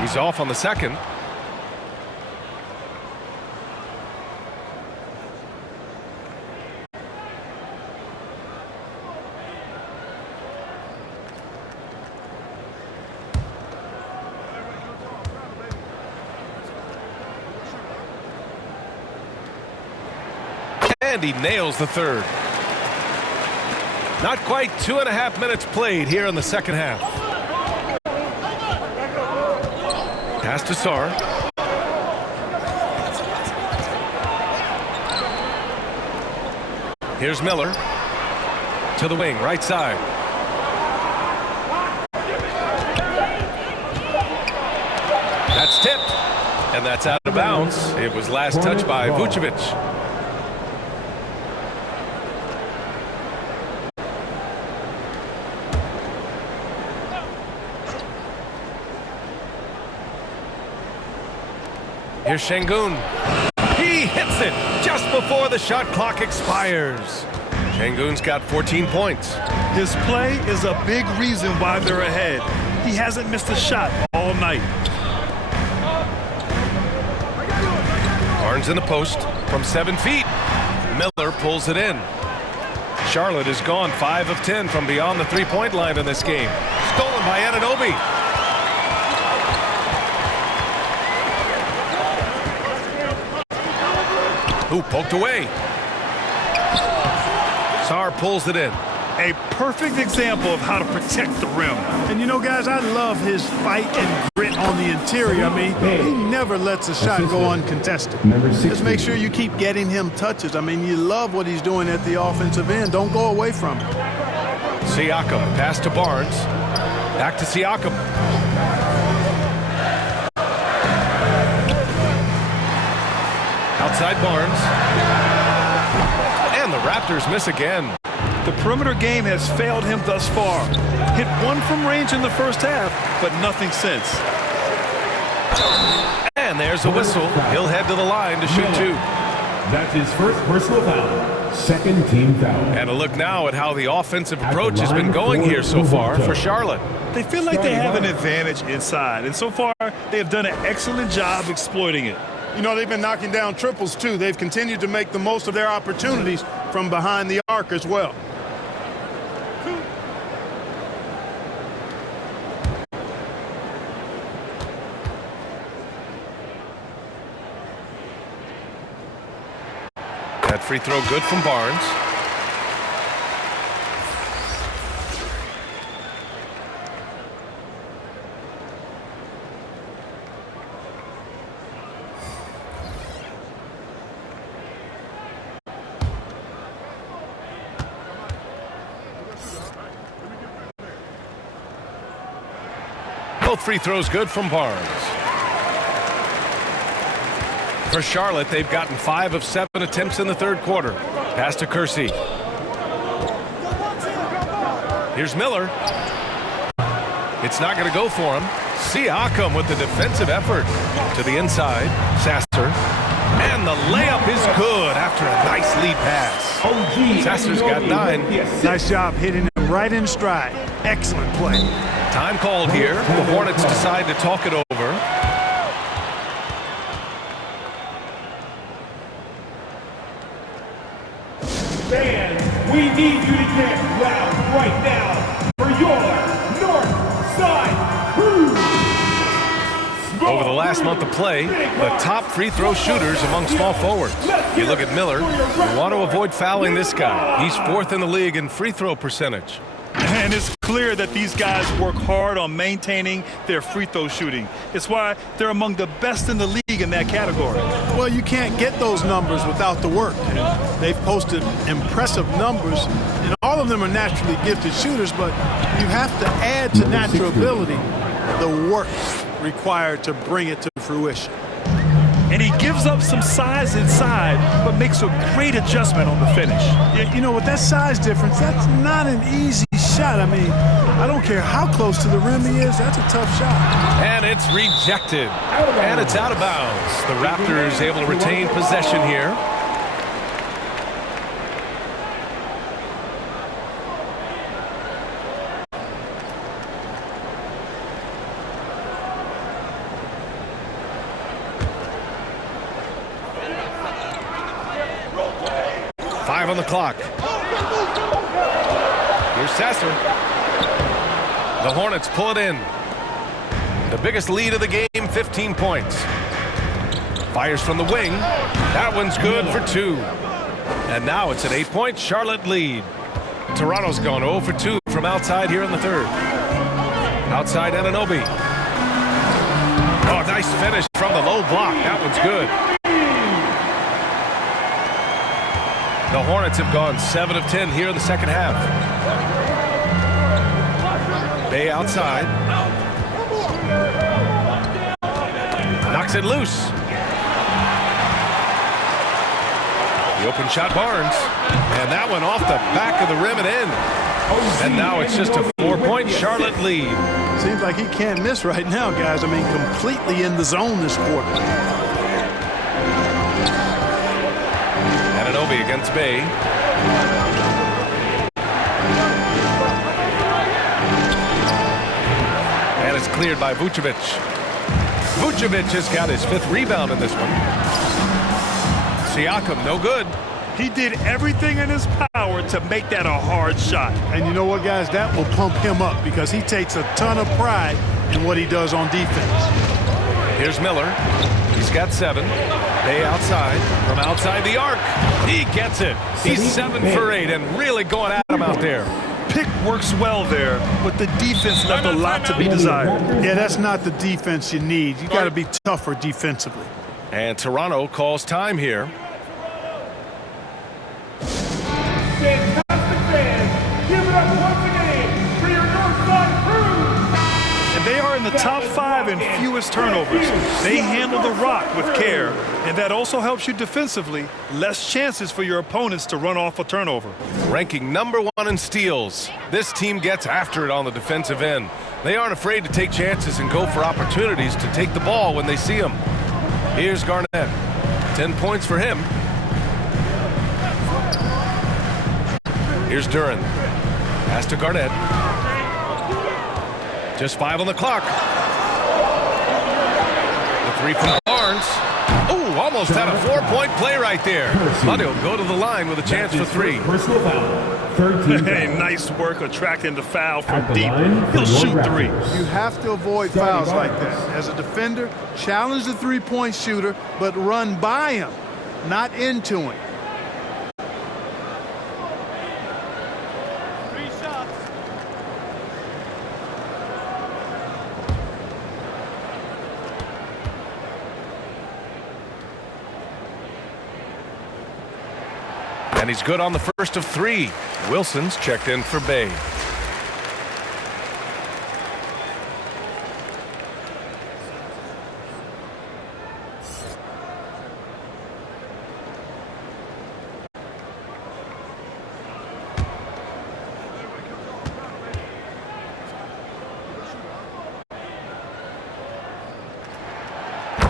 He's off on the second. And he nails the third. Not quite 2.5 minutes played here in the second half. Pass to Sarr. Here's Miller. To the wing, right side. That's tipped. And that's out of bounds. It was last touched by Vucevic. Here's Şengün. He hits it just before the shot clock expires. Şengün's got 14 points. His play is a big reason why they're ahead. He hasn't missed a shot all night. Barnes in the post from 7 feet. Miller pulls it in. Charlotte has gone 5 of 10 from beyond the three-point line in this game. Stolen by Anunoby. Who poked away. Sarr pulls it in. A perfect example of how to protect the rim. And you know, guys, I love his fight and grit on the interior. I mean, he never lets a shot go uncontested. Just make sure you keep getting him touches. I mean, you love what he's doing at the offensive end. Don't go away from him. Siakam, pass to Barnes. Back to Siakam. Outside Barnes. And the Raptors miss again. The perimeter game has failed him thus far. Hit 1 from range in the first half, but nothing since. And there's a whistle. He'll head to the line to shoot 2. That's his first personal foul. Second team foul. And a look now at how the offensive approach has been going here so far for Charlotte. They feel like they have an advantage inside, and so far they have done an excellent job exploiting it. You know, they've been knocking down triples, too. They've continued to make the most of their opportunities from behind the arc as well. That free throw good from Barnes. Both free throws good from Barnes. For Charlotte, they've gotten 5 of 7 attempts in the third quarter. Pass to Kersey. Here's Miller. It's not going to go for him. Siakam with the defensive effort to the inside. Sasser. And the layup is good after a nice lead pass. Sasser's got 9. Nice job hitting him right in stride. Excellent play. Time called here. The Hornets decide to talk it over. Fans, we need you to get loud right now for your North Side Crew. Over the last month of play, the top free throw shooters among small forwards. You look at Miller, you want to avoid fouling this guy. He's 4th in the league in free throw percentage. And it's clear that these guys work hard on maintaining their free throw shooting. It's why they're among the best in the league in that category. Well, you can't get those numbers without the work. And they've posted impressive numbers, and all of them are naturally gifted shooters, but you have to add to natural ability the work required to bring it to fruition. And he gives up some size inside, but makes a great adjustment on the finish. Yeah, you know, with that size difference, that's not an easy shot. I mean, I don't care how close to the rim he is, that's a tough shot. And it's rejected. And it's out of bounds. The Raptors able to retain possession here. On the clock. Here's Sasser. The Hornets pull it in. The biggest lead of the game, 15 points. Fires from the wing. That one's good for 2. And now it's an 8-point Charlotte lead. Toronto's gone 0 for 2 from outside here in the third. Outside Anunoby. Oh, nice finish from the low block. That one's good. The Hornets have gone 7 of 10 here in the second half. Bay outside. Knocks it loose. The open shot, Barnes. And that one off the back of the rim and in. And now it's just a 4-point Charlotte lead. Seems like he can't miss right now, guys. I mean, completely in the zone this quarter. Anunoby against Bay. And it's cleared by Vucevic. Vucevic has got his 5th rebound in this one. Siakam, no good. He did everything in his power to make that a hard shot. And you know what, guys? That will pump him up because he takes a ton of pride in what he does on defense. Here's Miller. He's got 7. Bay outside. From outside the arc. He gets it. He's 7 for 8 and really going at him out there. Pick works well there, but the defense left a lot to be desired. Yeah, that's not the defense you need. You got to be tougher defensively. And Toronto calls time here. Fantastic fans, give it up once again for your Northside Crew. And they are in the top 5 in fewest turnovers. They handle the rock with care, and that also helps you defensively. Less chances for your opponents to run off a turnover. Ranking number 1 in steals. This team gets after it on the defensive end. They aren't afraid to take chances and go for opportunities to take the ball when they see them. Here's Garnett. 10 points for him. Here's Duran. Pass to Garnett. Just 5 on the clock. The 3 from Barnes. Oh, almost had a 4-point play right there. But he'll go to the line with a chance for 3. Personal foul. 13. Hey, nice work attracting the foul from deep. He'll shoot 3. You have to avoid fouls like that. As a defender, challenge the three-point shooter, but run by him, not into him. And he's good on the first of 3. Wilson's checked in for Bay.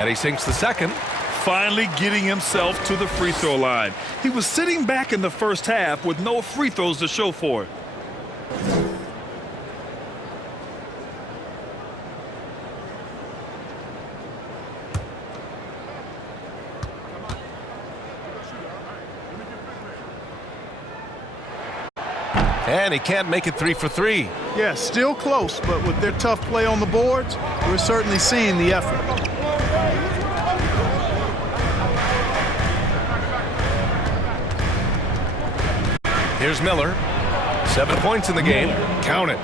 And he sinks the second. Finally getting himself to the free throw line. He was sitting back in the first half with no free throws to show for it. And he can't make it 3 for 3. Yeah, still close, but with their tough play on the boards, we're certainly seeing the effort. Here's Miller. 7 points in the game. Count it.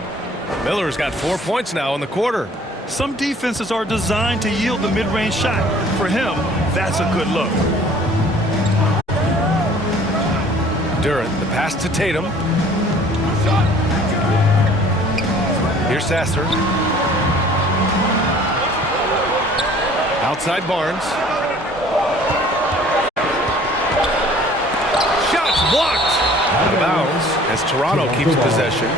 Miller's got 4 points now in the quarter. Some defenses are designed to yield the mid-range shot. For him, that's a good look. Durant, the pass to Tatum. Here's Sasser. Outside Barnes. Shots blocked. Out of bounds as Toronto keeps possession.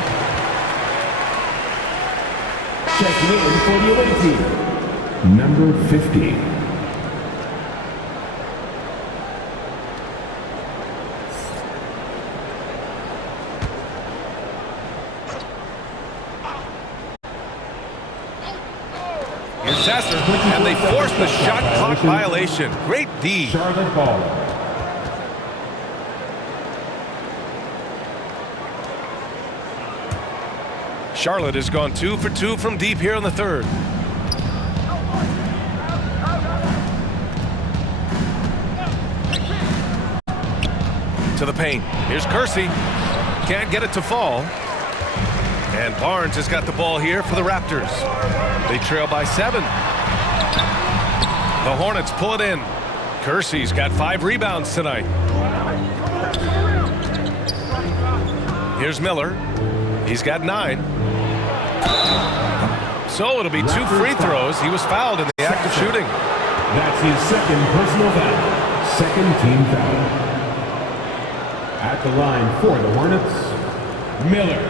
Checking in for the away team, number 50. Here's Sasser, and they force the shot clock violation. Great D. Charlotte ball. Charlotte has gone 2 for 2 from deep here in the third. To the paint. Here's Kersey. Can't get it to fall. And Barnes has got the ball here for the Raptors. They trail by 7. The Hornets pull it in. Kersey's got 5 rebounds tonight. Here's Miller. He's got 9. So it'll be 2 free throws. He was fouled in the act of shooting. That's his second personal foul. Second team foul. At the line for the Hornets, Miller.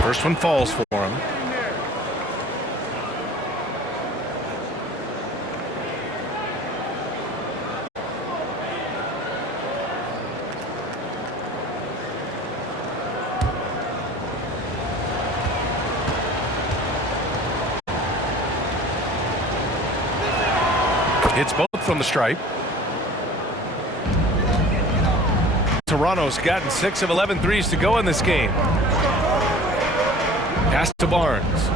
First one falls for him. Hits both from the stripe. Toronto's gotten 6 of 11 threes to go in this game. Pass to Barnes.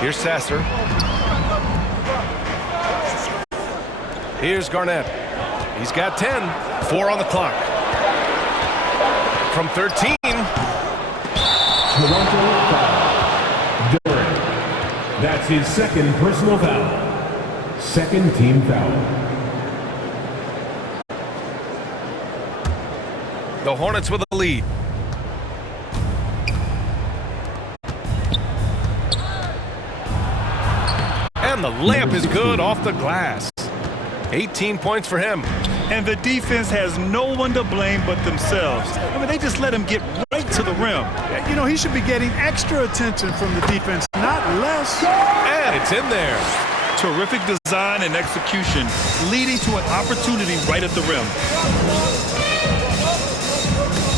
Here's Sasser. Here's Garnett. He's got 10. 4 on the clock. From 13. Toronto foul. Durant. That's his second personal foul. Second team foul. The Hornets with a lead. And the layup is good off the glass. 18 points for him. And the defense has no one to blame but themselves. I mean, they just let him get right to the rim. You know, he should be getting extra attention from the defense, not less. And it's in there. Terrific design and execution, leading to an opportunity right at the rim.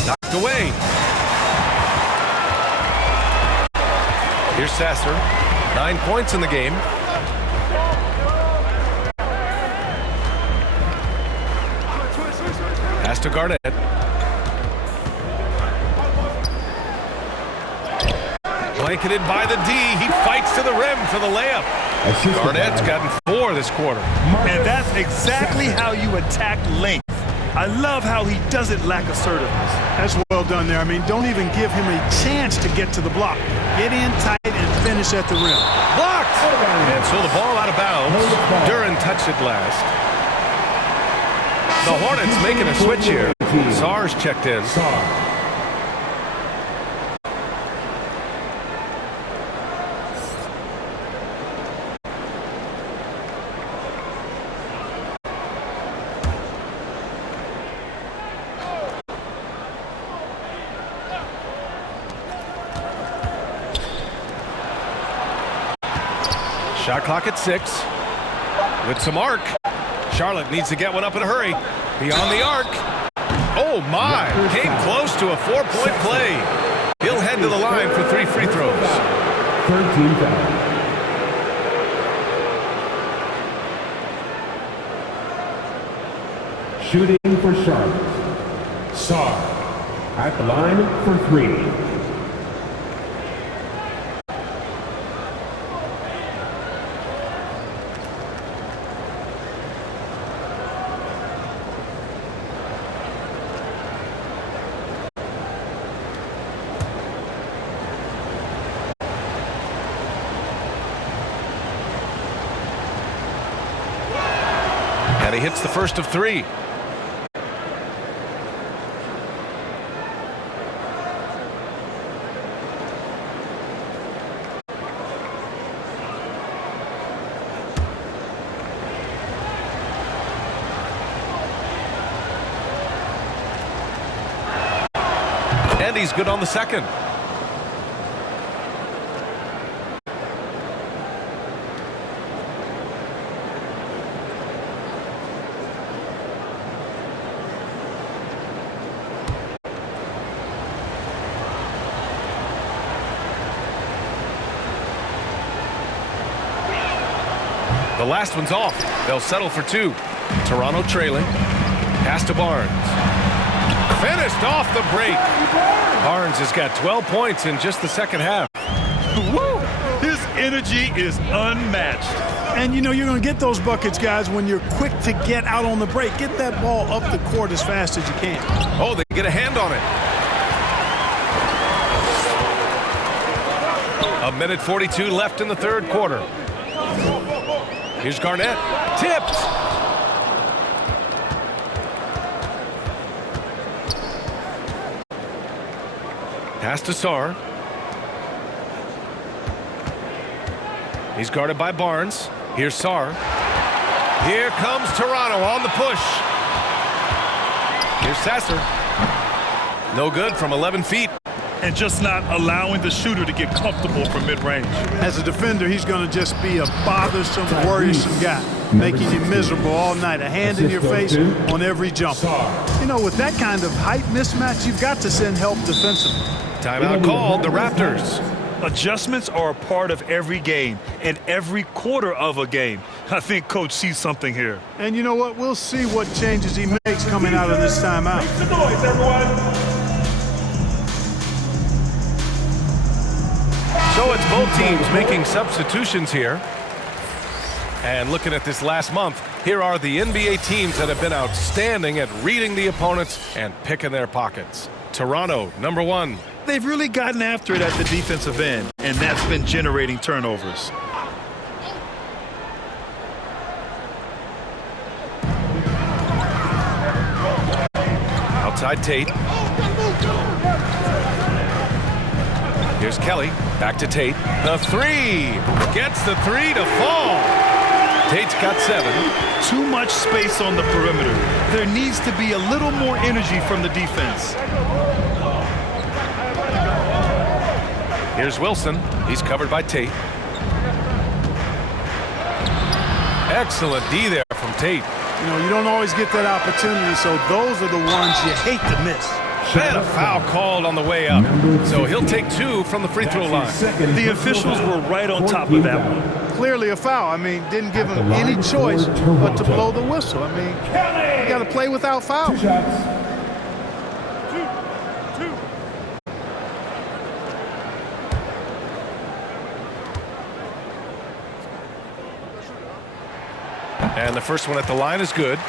Knocked away. Here's Sasser. 9 points in the game. Pass to Garnett. Blanketed by the D. He fights to the rim for the layup. Garnett's gotten 4 this quarter. And that's exactly how you attack length. I love how he doesn't lack assertiveness. That's well done there. I mean, don't even give him a chance to get to the block. Get in tight and finish at the rim. Blocked! And so the ball out of bounds. Durant touched it last. The Hornets making a switch here. Sarr's checked in. Shot clock at 6. With some arc. Charlotte needs to get one up in a hurry. Beyond the arc. Oh my! Came close to a 4-point play. He'll head to the line for 3 free throws. 13 foul. Shooting for Charlotte. Sarr at the line for 3. And he hits the first of 3. And he's good on the second. The last one's off. They'll settle for 2. Toronto trailing. Pass to Barnes. Finished off the break. Barnes has got 12 points in just the second half. Woo! His energy is unmatched. And you know you're going to get those buckets, guys, when you're quick to get out on the break. Get that ball up the court as fast as you can. Oh, they get a hand on it. 1:42 left in the third quarter. Here's Garnett. Tipped. Pass to Sarr. He's guarded by Barnes. Here's Sarr. Here comes Toronto on the push. Here's Sasser. No good from 11 feet. And just not allowing the shooter to get comfortable from mid-range. As a defender, he's going to just be a bothersome, worrisome guy, making you miserable all night, a hand in your face on every jump. You know, with that kind of height mismatch, you've got to send help defensively. Timeout called, the Raptors. Adjustments are a part of every game and every quarter of a game. I think Coach sees something here. And you know what? We'll see what changes he makes coming out of this timeout. Make some noise, everyone. So it's both teams making substitutions here. And looking at this last month, here are the NBA teams that have been outstanding at reading the opponents and picking their pockets. Toronto, number 1. They've really gotten after it at the defensive end, and that's been generating turnovers. Outside Tate. Here's Kelly. Back to Tate. The 3. Gets the 3 to fall. Tate's got 7. Too much space on the perimeter. There needs to be a little more energy from the defense. Here's Wilson. He's covered by Tate. Excellent D there from Tate. You know, you don't always get that opportunity, so those are the ones you hate to miss. And a foul called on the way up. So he'll take 2 from the free throw line. The officials were right on top of that one. Clearly a foul. I mean, didn't give him any choice but to blow the whistle. I mean, you got to play without foul. 2 shots. And the first one at the line is good.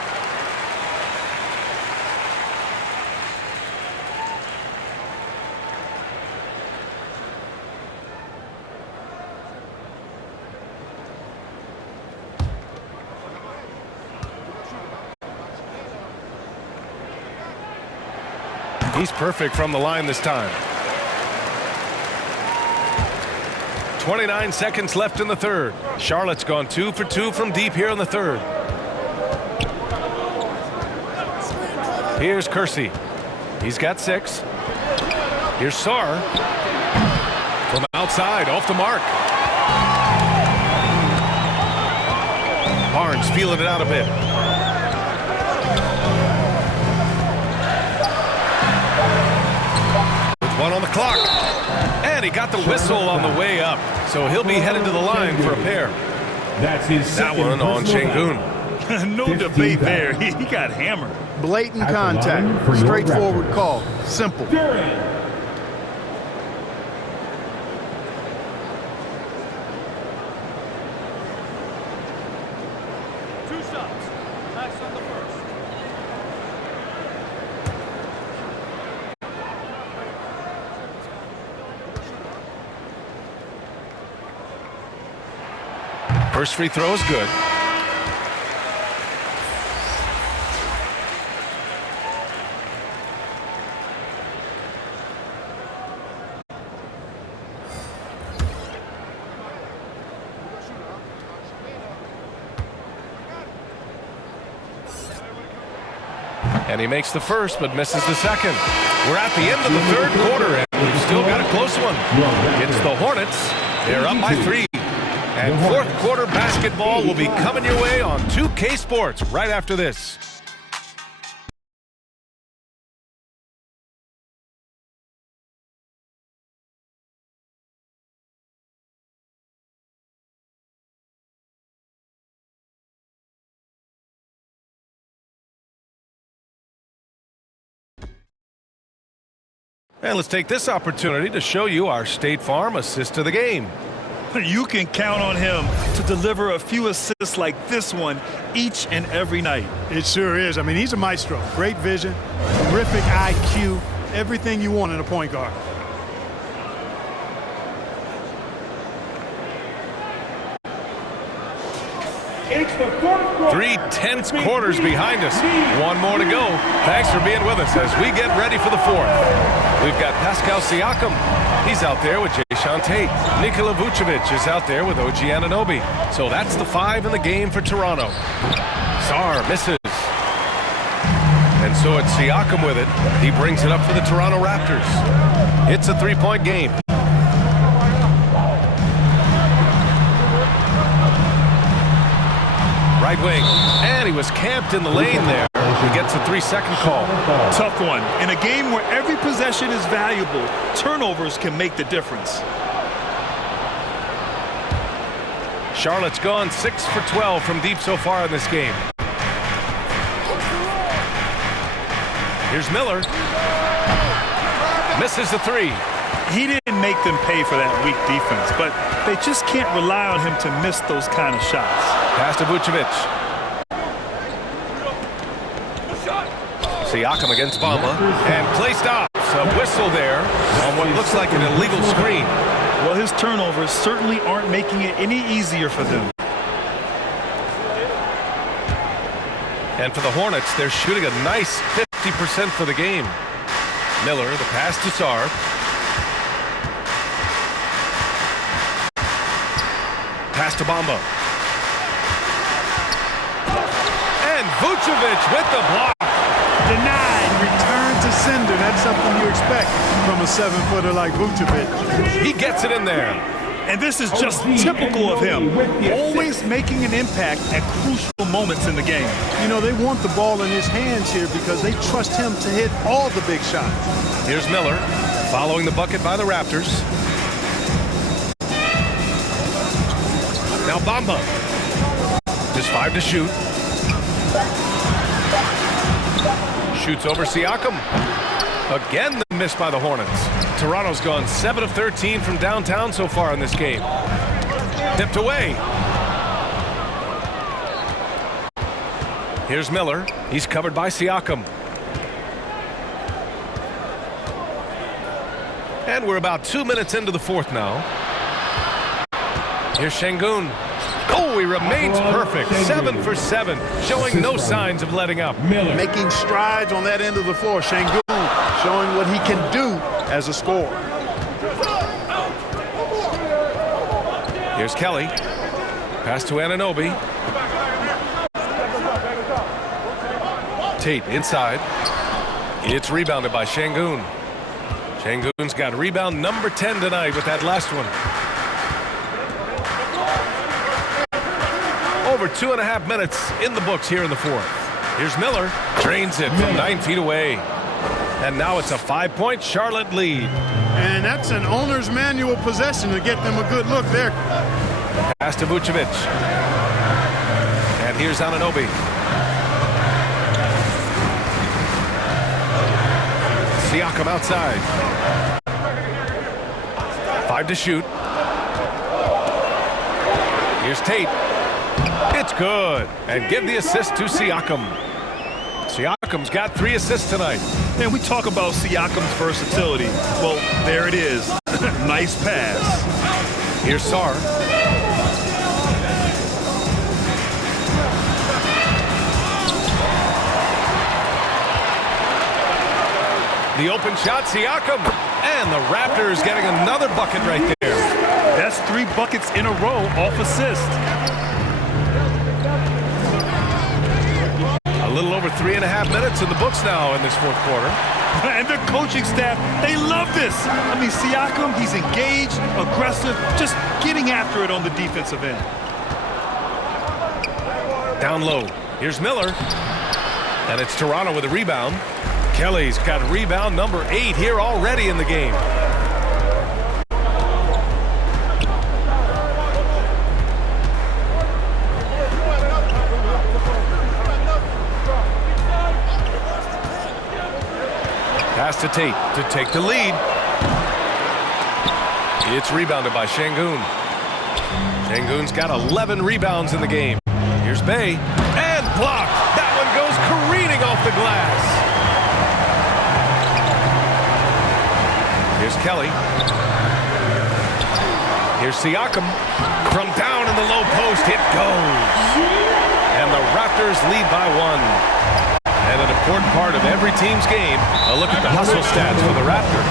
He's perfect from the line this time. 29 seconds left in the third. Charlotte's gone 2 for 2 from deep here in the third. Here's Kersey. He's got 6. Here's Sarr. From outside, off the mark. Barnes feeling it out a bit. With 1 on the clock. And he got the whistle on the way up. So he'll be headed to the line for a pair. That's his That one on Şengün. No debate there. He got hammered. Blatant At the line contact. for your Straightforward Raptors. call. Simple. Durant. First free throw is good. And he makes the first, but misses the second. We're at the end of the third quarter, and we've still got a close one. It's the Hornets. They're up by 3. And fourth quarter basketball will be coming your way on 2K Sports right after this. And let's take this opportunity to show you our State Farm assist of the game. You can count on him to deliver a few assists like this one each and every night. It sure is. I mean, he's a maestro. Great vision, terrific IQ, everything you want in a point guard. It's the fourth quarter. 3 tense quarters behind us. 1 more to go. Thanks for being with us as we get ready for the fourth. We've got Pascal Siakam. He's out there with Jae'Sean Tate. Nikola Vucevic is out there with OG Anunoby. So that's the 5 in the game for Toronto. Sarr misses. And so it's Siakam with it. He brings it up for the Toronto Raptors. It's a 3-point game. Right wing, and he was camped in the lane there. He gets a 3-second call. Tough one. In a game where every possession is valuable, turnovers can make the difference. Charlotte's gone 6 for 12 from deep so far in this game. Here's Miller. Misses the 3. He didn't make them pay for that weak defense, but they just can't rely on him to miss those kind of shots. Pass to Vucevic. Siakam against Bamba, and play stops. A whistle there on what looks like an illegal screen. Well, his turnovers certainly aren't making it any easier for them. And for the Hornets, they're shooting a nice 50% for the game. Miller, the pass to Sarr. Pass to Bamba. And Vucevic with the block. Denied, return to sender. That's something you expect from a 7-footer like Vucevic. He gets it in there. And this is just typical of him. Always making an impact at crucial moments in the game. You know, they want the ball in his hands here because they trust him to hit all the big shots. Here's Miller, following the bucket by the Raptors. Now Bamba. Just 5 to shoot. Shoots over Siakam. Again, the miss by the Hornets. Toronto's gone 7 of 13 from downtown so far in this game. Tipped away. Here's Miller. He's covered by Siakam. And we're about 2 minutes into the fourth now. Here's Şengün. Oh, he remains perfect. 7 for 7, showing no signs of letting up. Making strides on that end of the floor. Şengün showing what he can do as a scorer. Here's Kelly. Pass to Anunoby. Tate inside. It's rebounded by Şengün. Şengün's got rebound number 10 tonight with that last one. Over 2.5 minutes in the books here in the fourth. Here's Miller. Drains it from 9 feet away. And now it's a 5-point Charlotte lead. And that's an owner's manual possession to get them a good look there. Pass to Vucevic. And here's Anunoby. Siakam outside. 5 to shoot. Here's Tate. It's good. And give the assist to Siakam. Siakam's got 3 assists tonight. Man, we talk about Siakam's versatility. Well, there it is. Nice pass. Here's Sarr. The open shot, Siakam. And the Raptors getting another bucket right there. That's 3 buckets in a row off assist. A little over 3.5 minutes in the books now in this fourth quarter. And the coaching staff, they love this. I mean, Siakam, he's engaged, aggressive, just getting after it on the defensive end. Down low. Here's Miller. And it's Toronto with a rebound. Kelly's got rebound number 8 here already in the game. Pass to Tate to take the lead. It's rebounded by Şengün. Şengün's got 11 rebounds in the game. Here's Bey. And blocked. That one goes careening off the glass. Here's Kelly. Here's Siakam. From down in the low post, it goes. And the Raptors lead by 1. And an important part of every team's game, a look at the hustle stats for the Raptors.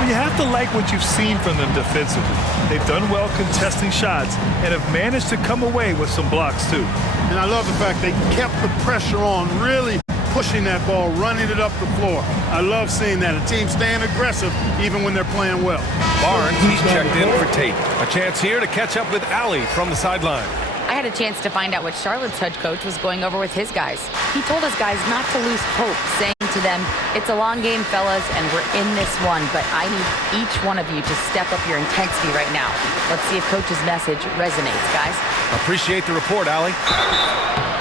Well, you have to like what you've seen from them defensively. They've done well contesting shots and have managed to come away with some blocks, too. And I love the fact they kept the pressure on, really pushing that ball, running it up the floor. I love seeing that. A team staying aggressive even when they're playing well. Barnes, he's checked in for Tate. A chance here to catch up with Allie from the sideline. I had a chance to find out what Charlotte's head coach was going over with his guys. He told his guys not to lose hope, saying to them, it's a long game, fellas, and we're in this one, but I need each one of you to step up your intensity right now. Let's see if coach's message resonates, guys. Appreciate the report, Allie.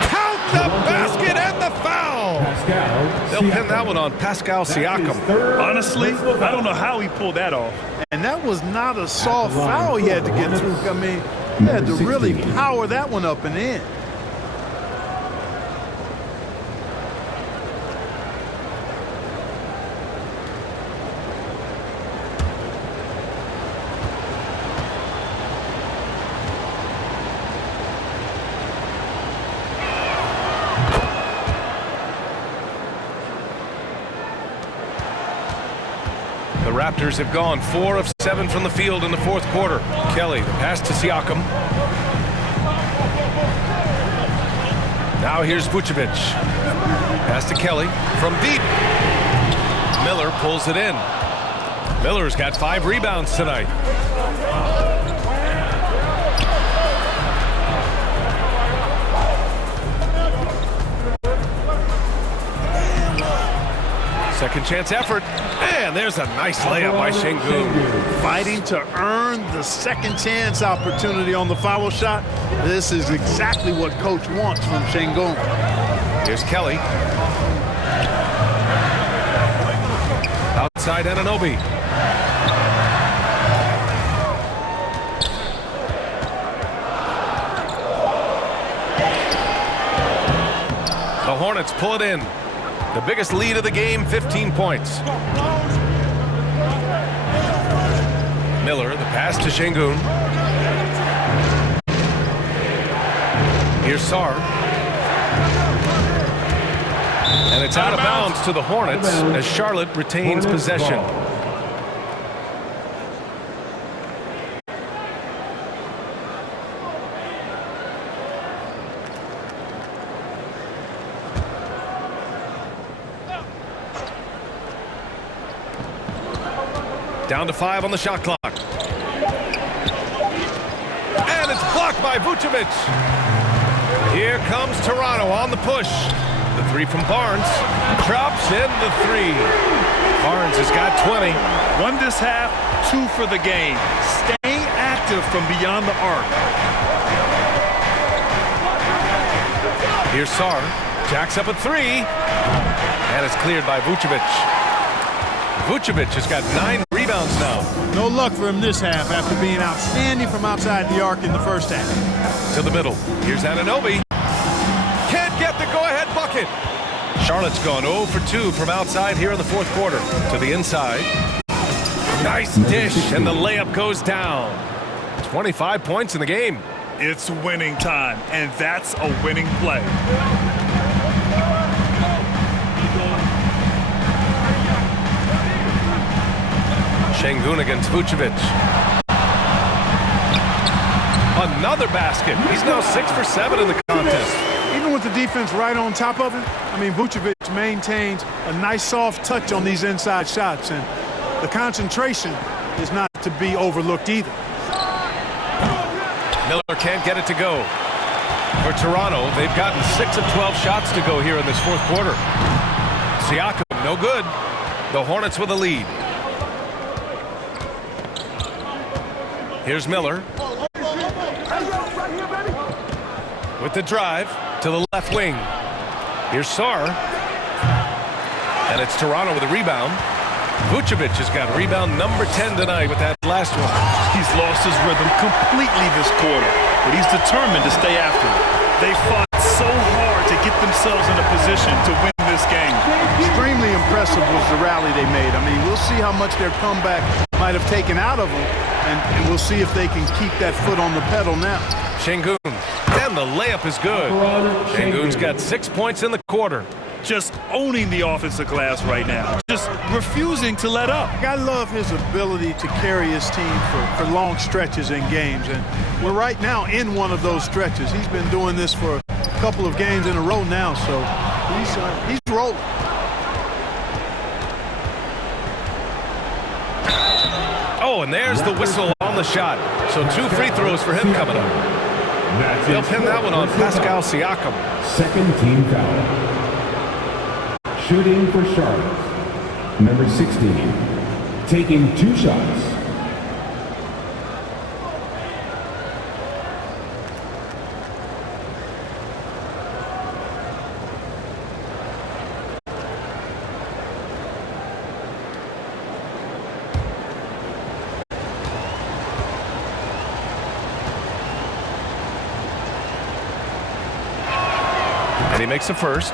Count the basket and the foul! They'll pin that one on Pascal Siakam. Honestly, I don't know how he pulled that off. And that was not a soft foul he had to get through. I mean, he had to really power that one up and in. The Raptors have gone 4 of 7 from the field in the fourth quarter. Kelly, the pass to Siakam. Now here's Vucevic. Pass to Kelly from deep. Miller pulls it in. Miller's got 5 rebounds tonight. Second chance effort. And there's a nice layup by Şengün. Fighting to earn the second chance opportunity on the foul shot. This is exactly what coach wants from Şengün. Here's Kelly. Outside Anunoby. The Hornets pull it in. The biggest lead of the game, 15 points. Miller, the pass to Şengün. Here's Sarr. And it's out of bounds to the Hornets as Charlotte retains possession. Down to 5 on the shot clock. And it's blocked by Vucevic. Here comes Toronto on the push. The 3 from Barnes. Drops in the 3. Barnes has got 20. 1 this half, 2 for the game. Staying active from beyond the arc. Here's Sarr. Jacks up a 3. And it's cleared by Vucevic. Vucevic has got 9 rebounds now. No luck for him this half after being outstanding from outside the arc in the first half. To the middle. Here's Anunoby. Can't get the go-ahead bucket. Charlotte's gone 0 for 2 from outside here in the fourth quarter. To the inside. Nice dish, and the layup goes down. 25 points in the game. It's winning time, and that's a winning play. Şengün against Vucevic. Another basket. He's now 6 for 7 in the contest. Even with the defense right on top of him, I mean, Vucevic maintains a nice soft touch on these inside shots, and the concentration is not to be overlooked either. Miller can't get it to go. For Toronto, they've gotten 6 of 12 shots to go here in this fourth quarter. Siakam, no good. The Hornets with a lead. Here's Miller. With the drive to the left wing. Here's Sarr. And it's Toronto with a rebound. Vucevic has got rebound number 10 tonight with that last one. He's lost his rhythm completely this quarter, but he's determined to stay after it. They fought so hard to get themselves in a position to win this game. Extremely impressive was the rally they made. I mean, we'll see how much their comeback might have taken out of them, and we'll see if they can keep that foot on the pedal now. Şengün, and the layup is good. Şengün's got 6 points in the quarter. Just owning the offensive glass right now. Just refusing to let up. I love his ability to carry his team for long stretches in games, and we're right now in one of those stretches. He's been doing this for a couple of games in a row now, so he's rolling. Oh, and there's the whistle on the shot. So 2 free throws for him coming up. They'll pin that one on Pascal Siakam. Second team foul. Shooting for Charlotte. Number 16. Taking 2 shots. And he makes a first.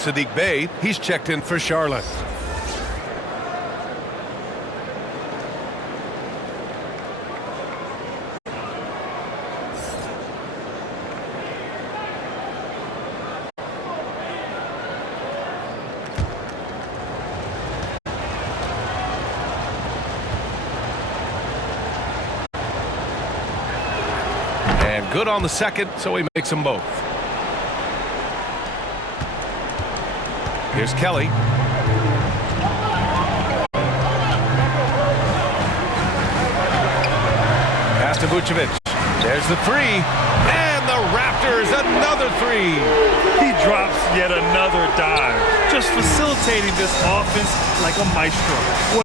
Saddiq Bey, he's checked in for Charlotte. And good on the second, so he makes them both. Here's Kelly. Pass to Vucevic. There's the 3. And the Raptors, another 3. He drops yet another dive. Just facilitating this offense like a maestro.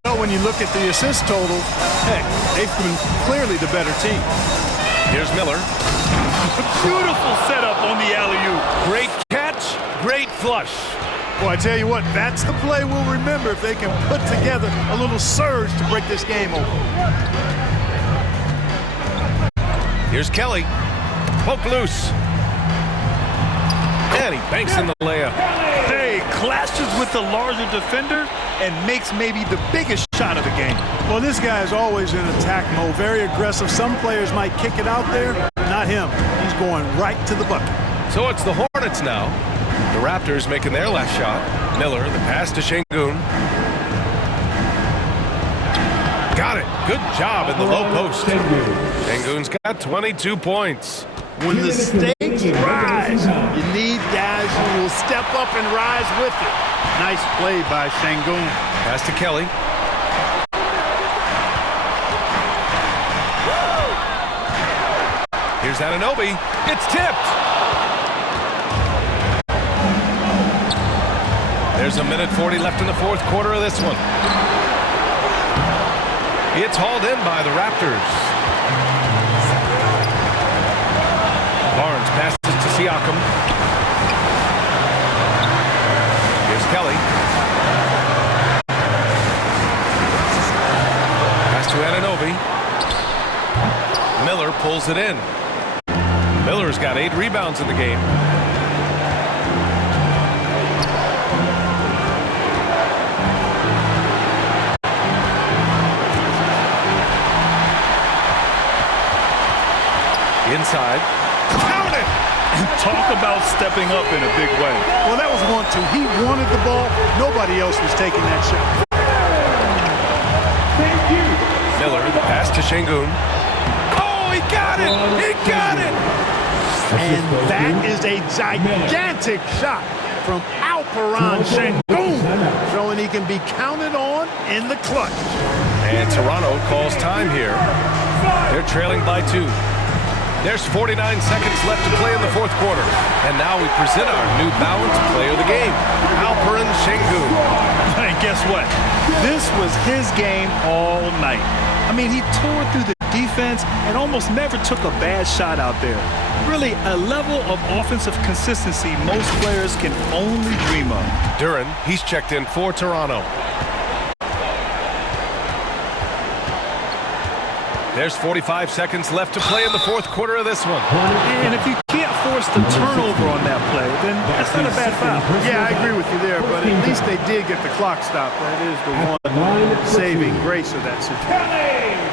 Well, when you look at the assist total, heck, they've been clearly the better team. Here's Miller. Beautiful setup on the alley-oop. Great catch, great flush. Well, I tell you what, that's the play we'll remember if they can put together a little surge to break this game open. Here's Kelly. Poke loose. And he banks in the layup. Hey, clashes with the larger defender and makes maybe the biggest shot of the game. Well, this guy is always in attack mode, very aggressive. Some players might kick it out there, not him. He's going right to the bucket. So it's the Hornets now. The Raptors making their last shot. Miller, the pass to Şengün. Got it. Good job in the low post. Şengün's got 22 points. When the stakes rise, you need guys who will step up and rise with it. Nice play by Şengün. Pass to Kelly. Here's Anunoby. It's tipped. There's a minute 40 left in the fourth quarter of this one. It's hauled in by the Raptors. Barnes passes to Siakam. Here's Kelly. Pass to Anunoby. Miller pulls it in. Miller's got 8 rebounds in the game. Inside. Count it! And talk about stepping up in a big way. Well, that was 1-2. He wanted the ball. Nobody else was taking that shot. Thank you. Miller, the pass to Şengün. Oh, he got it! He got it! And that is a gigantic shot from Alperen Şengün, showing he can be counted on in the clutch. And Toronto calls time here. They're trailing by 2. There's 49 seconds left to play in the fourth quarter. And now we present our new balanced player of the game, Alperen Şengün. And guess what? This was his game all night. I mean, he tore through the defense and almost never took a bad shot out there. Really, a level of offensive consistency most players can only dream of. Duren, he's checked in for Toronto. There's 45 seconds left to play in the fourth quarter of this one. And if you can't force the turnover on that play, then that's not a bad foul. Yeah, I agree with you there, but at least they did get the clock stopped. That is the one saving grace of that situation.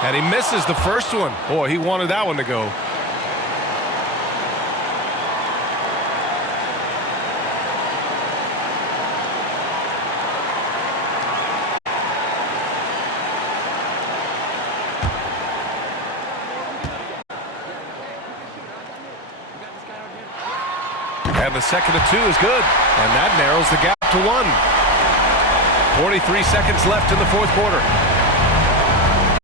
And he misses the first one. Boy, he wanted that one to go. And the second of 2 is good. And that narrows the gap to 1. 43 seconds left in the fourth quarter.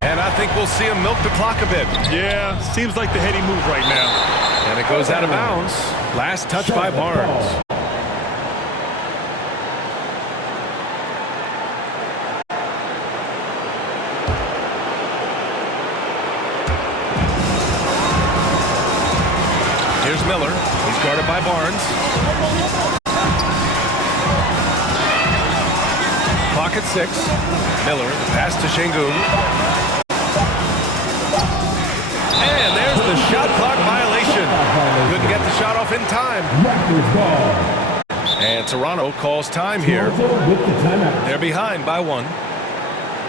And I think we'll see him milk the clock a bit. Yeah, seems like the heady move right now. And it goes out of bounds. Last touch by Barnes. Here's Miller. He's guarded by Barnes. Clock at 6. Miller, the pass to Şengün. And there's the shot clock violation. Couldn't get the shot off in time. And Toronto calls time here. They're behind by 1.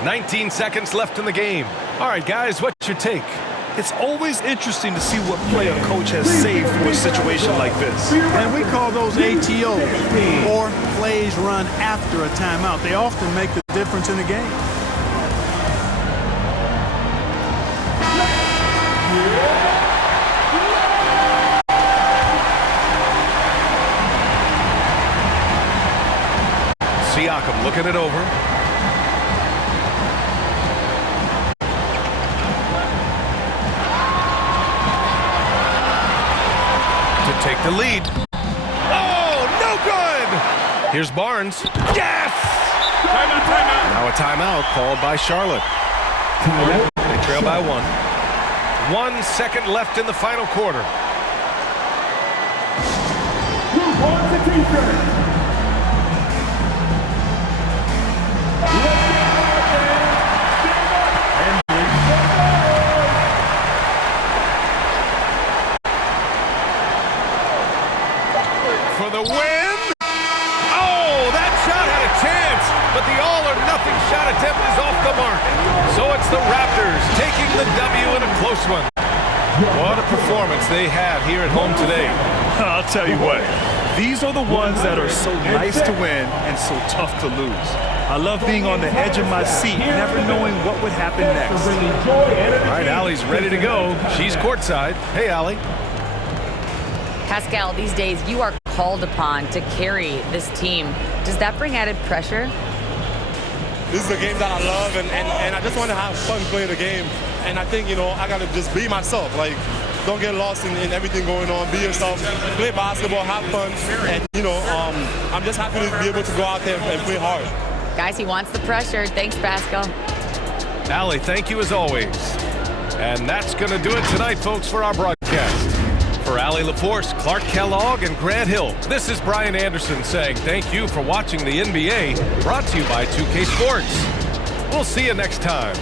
19 seconds left in the game. All right, guys, what's your take? It's always interesting to see what play a coach has saved for a situation like this. And we call those ATOs, or plays run after a timeout. They often make the difference in the game. Siakam looking it over. To take the lead. Oh, no good! Here's Barnes. Yes! Timeout, timeout. Now a timeout called by Charlotte. They trail by 1. 1 second left in the final quarter. Who wants the t-shirt? for the win. Oh, that shot had a chance, but the all-or-nothing shot attempt is off the mark. So it's the Raptors taking the W in a close one. What a performance they have here at home today. I'll tell you what, these are the ones that are so nice to win and so tough to lose. I love being on the edge of my seat, never knowing what would happen next. All right, Allie's ready to go. She's courtside. Hey, Allie. Pascal, these days you are called upon to carry this team. Does that bring added pressure? This is a game that I love, and I just want to have fun playing the game. And I think, I got to just be myself. Like, don't get lost in everything going on. Be yourself. Play basketball, have fun. And, I'm just happy to be able to go out there and play hard. Guys, he wants the pressure. Thanks, Pascal. Allie, thank you as always. And that's going to do it tonight, folks, for our broadcast. For Allie LaForce, Clark Kellogg, and Grant Hill, this is Brian Anderson saying thank you for watching the NBA, brought to you by 2K Sports. We'll see you next time.